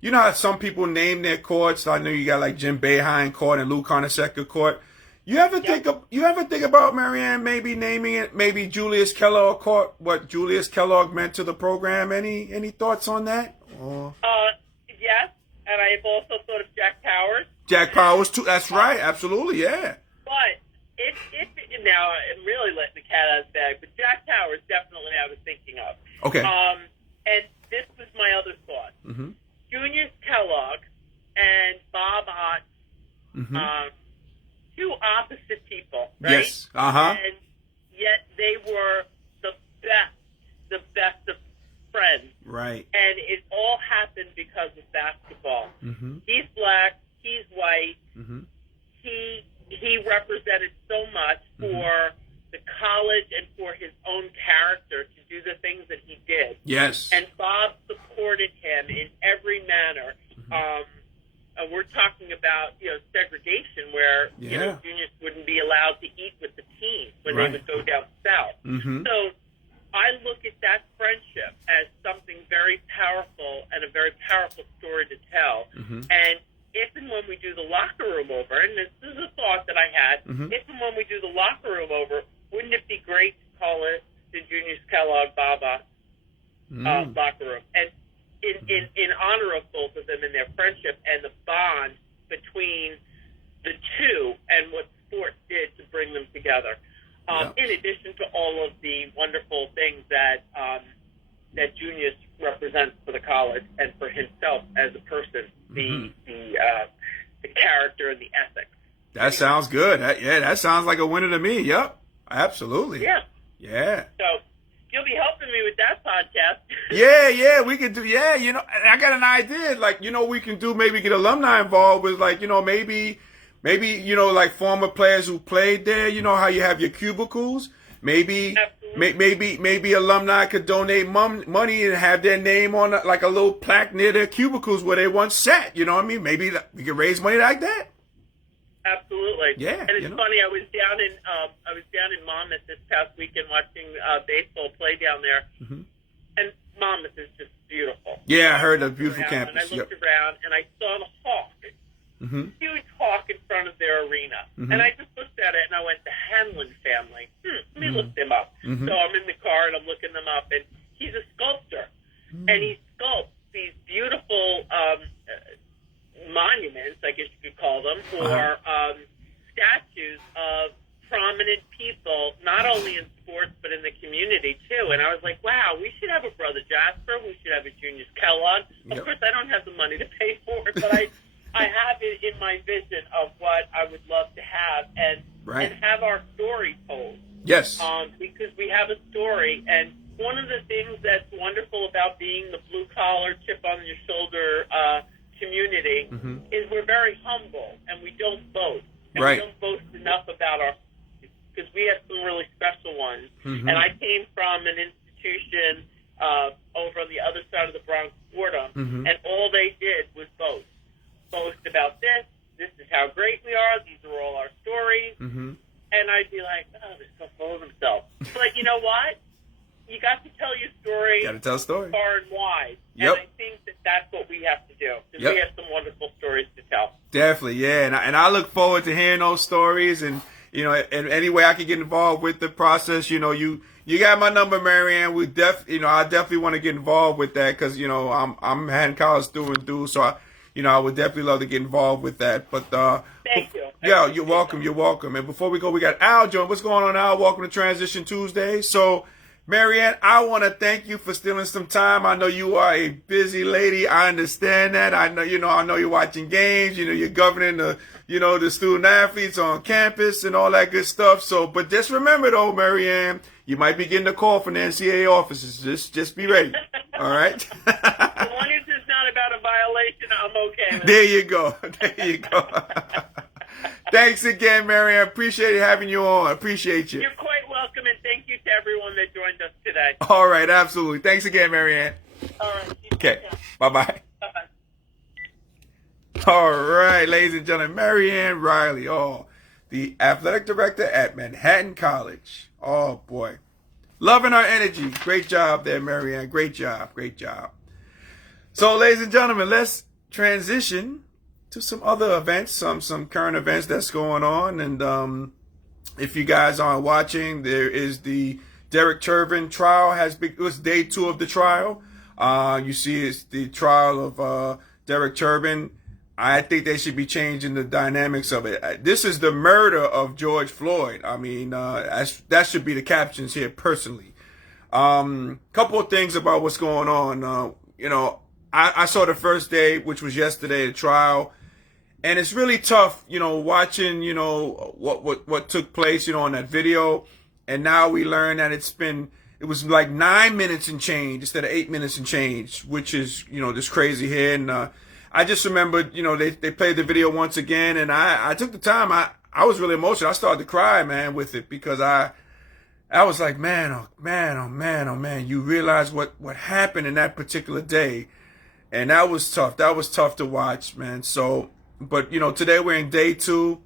you know how some people name their courts. I know you got like Jim Boeheim Court and Lou Carnesecca Court. You ever think about, Marianne, maybe naming it maybe Julius Kellogg Court? What Julius Kellogg meant to the program? Any thoughts on that? Yes, and I've also thought of Jack Powers. Jack Powers too. That's right. Absolutely, yeah. But if now I'm really letting the cat out of the bag, but Jack Powers definitely I was thinking of. Okay. And this was my other thought. Julius Kellogg and Bob Ott. Two opposite people, right? Yes. And yet they were the best of friends. Right. And it all happened because of basketball. He's black. He's white. He represented so much for the college and for his own character to do the things that he did. Yes. And Bob supported him in every manner. We're talking about, segregation where, juniors wouldn't be allowed to eat with the team when they would go down south. So I look at that friendship as something very powerful and a very powerful story to tell. And if and when we do the locker room over, and this is a thought that I had, if and when we do the locker room over, wouldn't it be great to call it the Julius Kellogg Baba locker room? And in honor of both of them and their friendship and the bond between the two and what sports did to bring them together. In addition to all of the wonderful things that Junius represents for the college and for himself as a person, the character and the ethics. That sounds good. That sounds like a winner to me. Yep, absolutely. Yeah. So you'll be helping me with that podcast. Yeah, we could do. Yeah, I got an idea. Like, we can do. Maybe get alumni involved with, like, maybe like former players who played there. You know how you have your cubicles. Maybe alumni could donate money and have their name on like a little plaque near their cubicles where they once sat. You know what I mean? Maybe we could raise money like that. Absolutely. Yeah. And it's funny. I was down in Monmouth this past weekend watching baseball play down there, and Monmouth is just beautiful. Yeah, I heard a beautiful And campus. I looked around, and I saw the Hawk, huge Hawk in front of their arena. And I just looked at it, and I went, the Hanlon family. Let me look them up. So I'm in the car, and I'm looking them up, and he's a sculptor. And he sculpts these beautiful monuments, I guess you could call them, or statues of prominent people, not only in sports, but in the community, too. And I was like, wow, we should have a Brother Jasper. We should have a Junius Kellogg. Of course, I don't have the money to pay for it, but I have it in my vision of what I would love to have and have our story told. Yes. Because we have a story. And one of the things that's wonderful about being the blue-collar, chip-on-your-shoulder community is we're very humble, and we don't boast. And we don't boast enough about our, because we have some really special ones. And I came from an institution over on the other side of the Bronx Fordham, and all they did was boast. Boast about this. This is how great we are. These are all our stories. And I'd be like, oh, they're so full of themselves. But you know what? You got to tell your story. You got to tell a story. Far and wide. And I think that's what we have to do. Because we have some wonderful stories to tell. Definitely, yeah. And I look forward to hearing those stories. And, you know, and any way I can get involved with the process, you know, you got my number, Marianne. I definitely want to get involved with that because, you know, I'm Manhattan College through and through. So, I would definitely love to get involved with that. But, thank you. Yeah, you're welcome. You're welcome. And before we go, we got Al join. What's going on, Al? Welcome to Transition Tuesday. So, Marianne, I want to thank you for stealing some time. I know you are a busy lady. I understand that. I know you're watching games. You know, you're governing the student athletes on campus and all that good stuff. So, but just remember though, Marianne, you might be getting a call from the NCAA offices. Just be ready. All right. As long as it's not about a violation, I'm okay. There you go. There you go. Thanks again, Marianne. Appreciate having you on. Appreciate you. You're quite welcome, and thank you to everyone that joined us today. All right, absolutely. Thanks again, Marianne. All right. Okay. Bye-bye. Bye-bye. All right, ladies and gentlemen, Marianne Reilly, the athletic director at Manhattan College. Oh, boy. Loving our energy. Great job there, Marianne. Great job. Great job. So, ladies and gentlemen, let's transition to some other events, some current events that's going on. And if you guys aren't watching, there is the Derek Chauvin trial. It was day 2 of the trial. You see it's the trial of Derek Chauvin. I think they should be changing the dynamics of it. This is the murder of George Floyd. I mean, that should be the captions here personally. Couple of things about what's going on. I saw the first day, which was yesterday, the trial. And it's really tough, watching, what took place, on that video. And now we learn that it was like 9 minutes and change instead of 8 minutes and change, which is, just crazy here. And I just remember, they played the video once again. And I took the time. I was really emotional. I started to cry, man, with it because I was like, man, oh, man, oh, man, oh, man. You realize what happened in that particular day. And that was tough. That was tough to watch, man. So, but, today we're in day 2,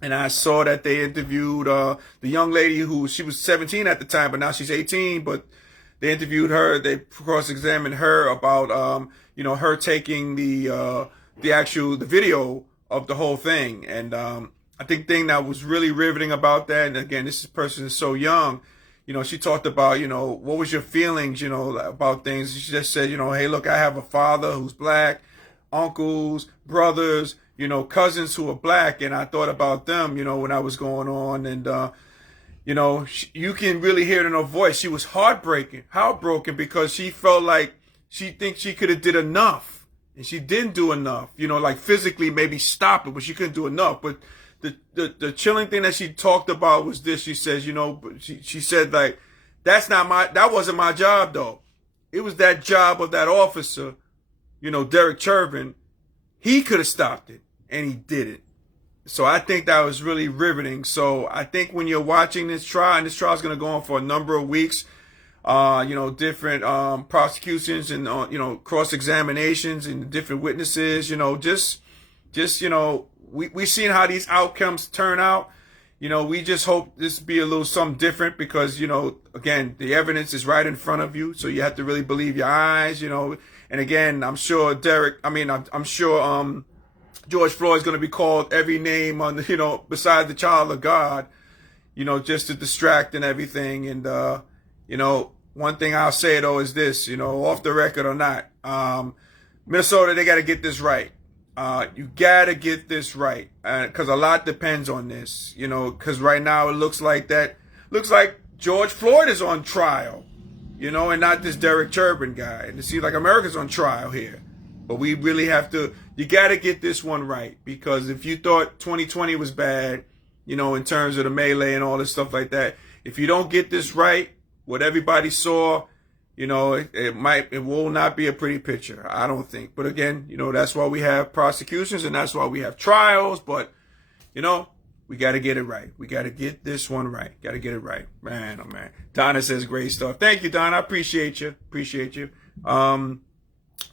and I saw that they interviewed the young lady she was 17 at the time, but now she's 18, but they interviewed her. They cross-examined her about, her taking the video of the whole thing. And I think the thing that was really riveting about that, and again, this person is so young, she talked about, what was your feelings, about things. She just said, hey, look, I have a father who's black, uncles, brothers, cousins who are black. And I thought about them, when I was going on. And, you can really hear it in her voice. She was heartbroken because she felt like she thinks she could have did enough. And she didn't do enough, like physically maybe stop it, but she couldn't do enough. But the chilling thing that she talked about was this. She says, she said, like, that wasn't my job, though. It was that job of that officer, Derek Chauvin. He could have stopped it, and he didn't. So I think that was really riveting. So I think when you're watching this trial, and this trial is going to go on for a number of weeks, different prosecutions and, cross-examinations and different witnesses, we've seen how these outcomes turn out. we just hope this be a little something different because, again, the evidence is right in front of you. So you have to really believe your eyes, And again, I'm sure I'm sure George Floyd's going to be called every name on, besides the child of God, just to distract and everything. And, one thing I'll say, though, is this, off the record or not, Minnesota, they got to get this right. You got to get this right because a lot depends on this, because right now it looks like George Floyd is on trial, and not this Derek Chauvin guy. And it seems like America's on trial here. But we really you got to get this one right because if you thought 2020 was bad, in terms of the melee and all this stuff like that, if you don't get this right, what everybody saw, it will not be a pretty picture, I don't think. But again, that's why we have prosecutions and that's why we have trials. But, we got to get it right. We got to get this one right. Got to get it right. Man, oh man. Donna says great stuff. Thank you, Donna. I appreciate you.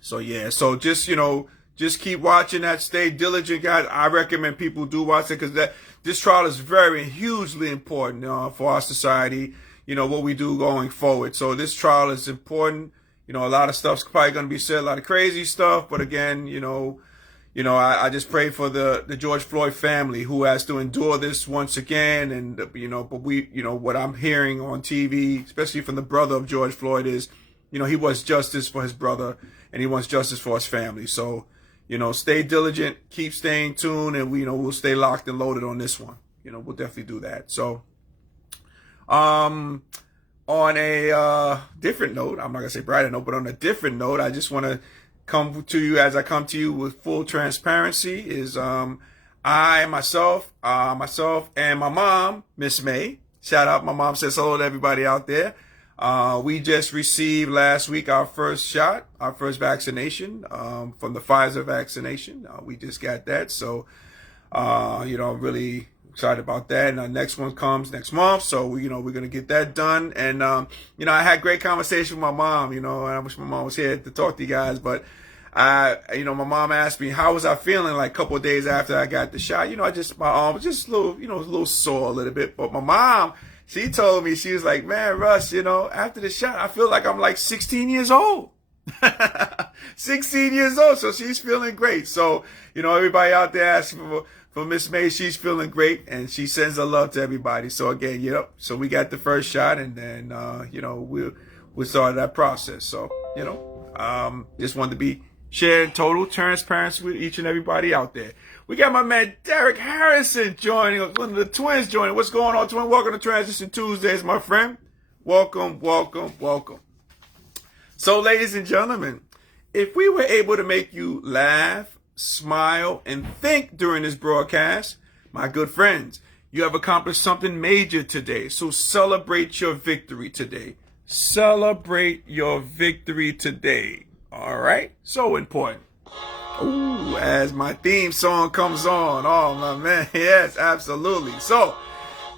So yeah, so just keep watching that. Stay diligent, guys. I recommend people do watch it because this trial is very hugely important for our society. What we do going forward. So this trial is important. A lot of stuff's probably going to be said, a lot of crazy stuff. But again, I just pray for the George Floyd family who has to endure this once again. And, but what I'm hearing on TV, especially from the brother of George Floyd is, he wants justice for his brother and he wants justice for his family. So, stay diligent, keep staying tuned, and we'll stay locked and loaded on this one. We'll definitely do that. So, on a different note, I'm not gonna say brighter note, but on a different note, I just want to come to you as I come to you with full transparency. Is myself and my mom, Miss May. Shout out, my mom says hello to everybody out there. We just received last week our first shot, our first vaccination from the Pfizer vaccination. We just got that, so I'm really excited about that. And our next one comes next month, so we're gonna get that done. And I had great conversation with my mom. And I wish my mom was here to talk to you guys, but my mom asked me how was I feeling like a couple of days after I got the shot. My arm was just a little sore a little bit. But my mom, she told me, she was like, man, Russ, after the shot, I feel like I'm like 16 years old. 16 years old, so she's feeling great. So, everybody out there asking for Miss May, she's feeling great, and she sends her love to everybody. So again, so we got the first shot, and then, we started that process. So, just wanted to be sharing total transparency with each and everybody out there. We got my man Derek Harrison joining us, one of the twins joining. What's going on, twin? Welcome to Transition Tuesdays, my friend. Welcome. So, ladies and gentlemen, if we were able to make you laugh, smile, and think during this broadcast, my good friends, you have accomplished something major today. So celebrate your victory today. Celebrate your victory today. All right? So important. Ooh, as my theme song comes on. Oh, my man. Yes, absolutely. So,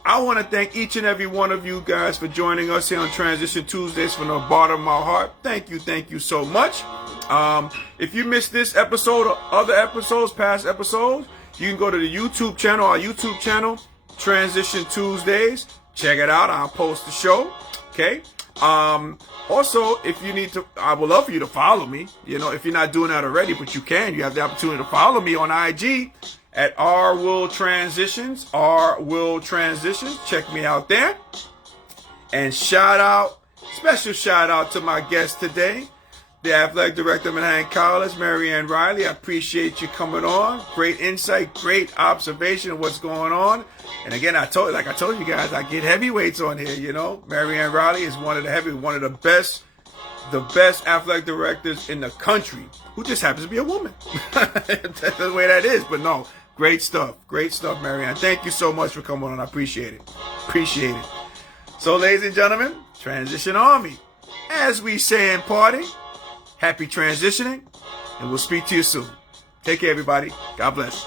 I want to thank each and every one of you guys for joining us here on Transition Tuesdays from the bottom of my heart. Thank you so much. If you missed this episode or other episodes, past episodes, you can go to the YouTube channel, our YouTube channel, Transition Tuesdays. Check it out. I'll post the show. Okay. Also, if you need to, I would love for you to follow me. If you're not doing that already, but you can, you have the opportunity to follow me on IG at rwilltransitions. Check me out there. And special shout out to my guest today, the athletic director of Marianne College, Marianne Reilly. I appreciate you coming on. Great insight, great observation of what's going on. And again, I told you guys, I get heavyweights on here. Marianne Reilly is one of the best athletic directors in the country, who just happens to be a woman. That's the way that is. But no, great stuff, Marianne. Thank you so much for coming on. I appreciate it. So, ladies and gentlemen, Transition Army, as we say in party, happy transitioning, and we'll speak to you soon. Take care, everybody. God bless.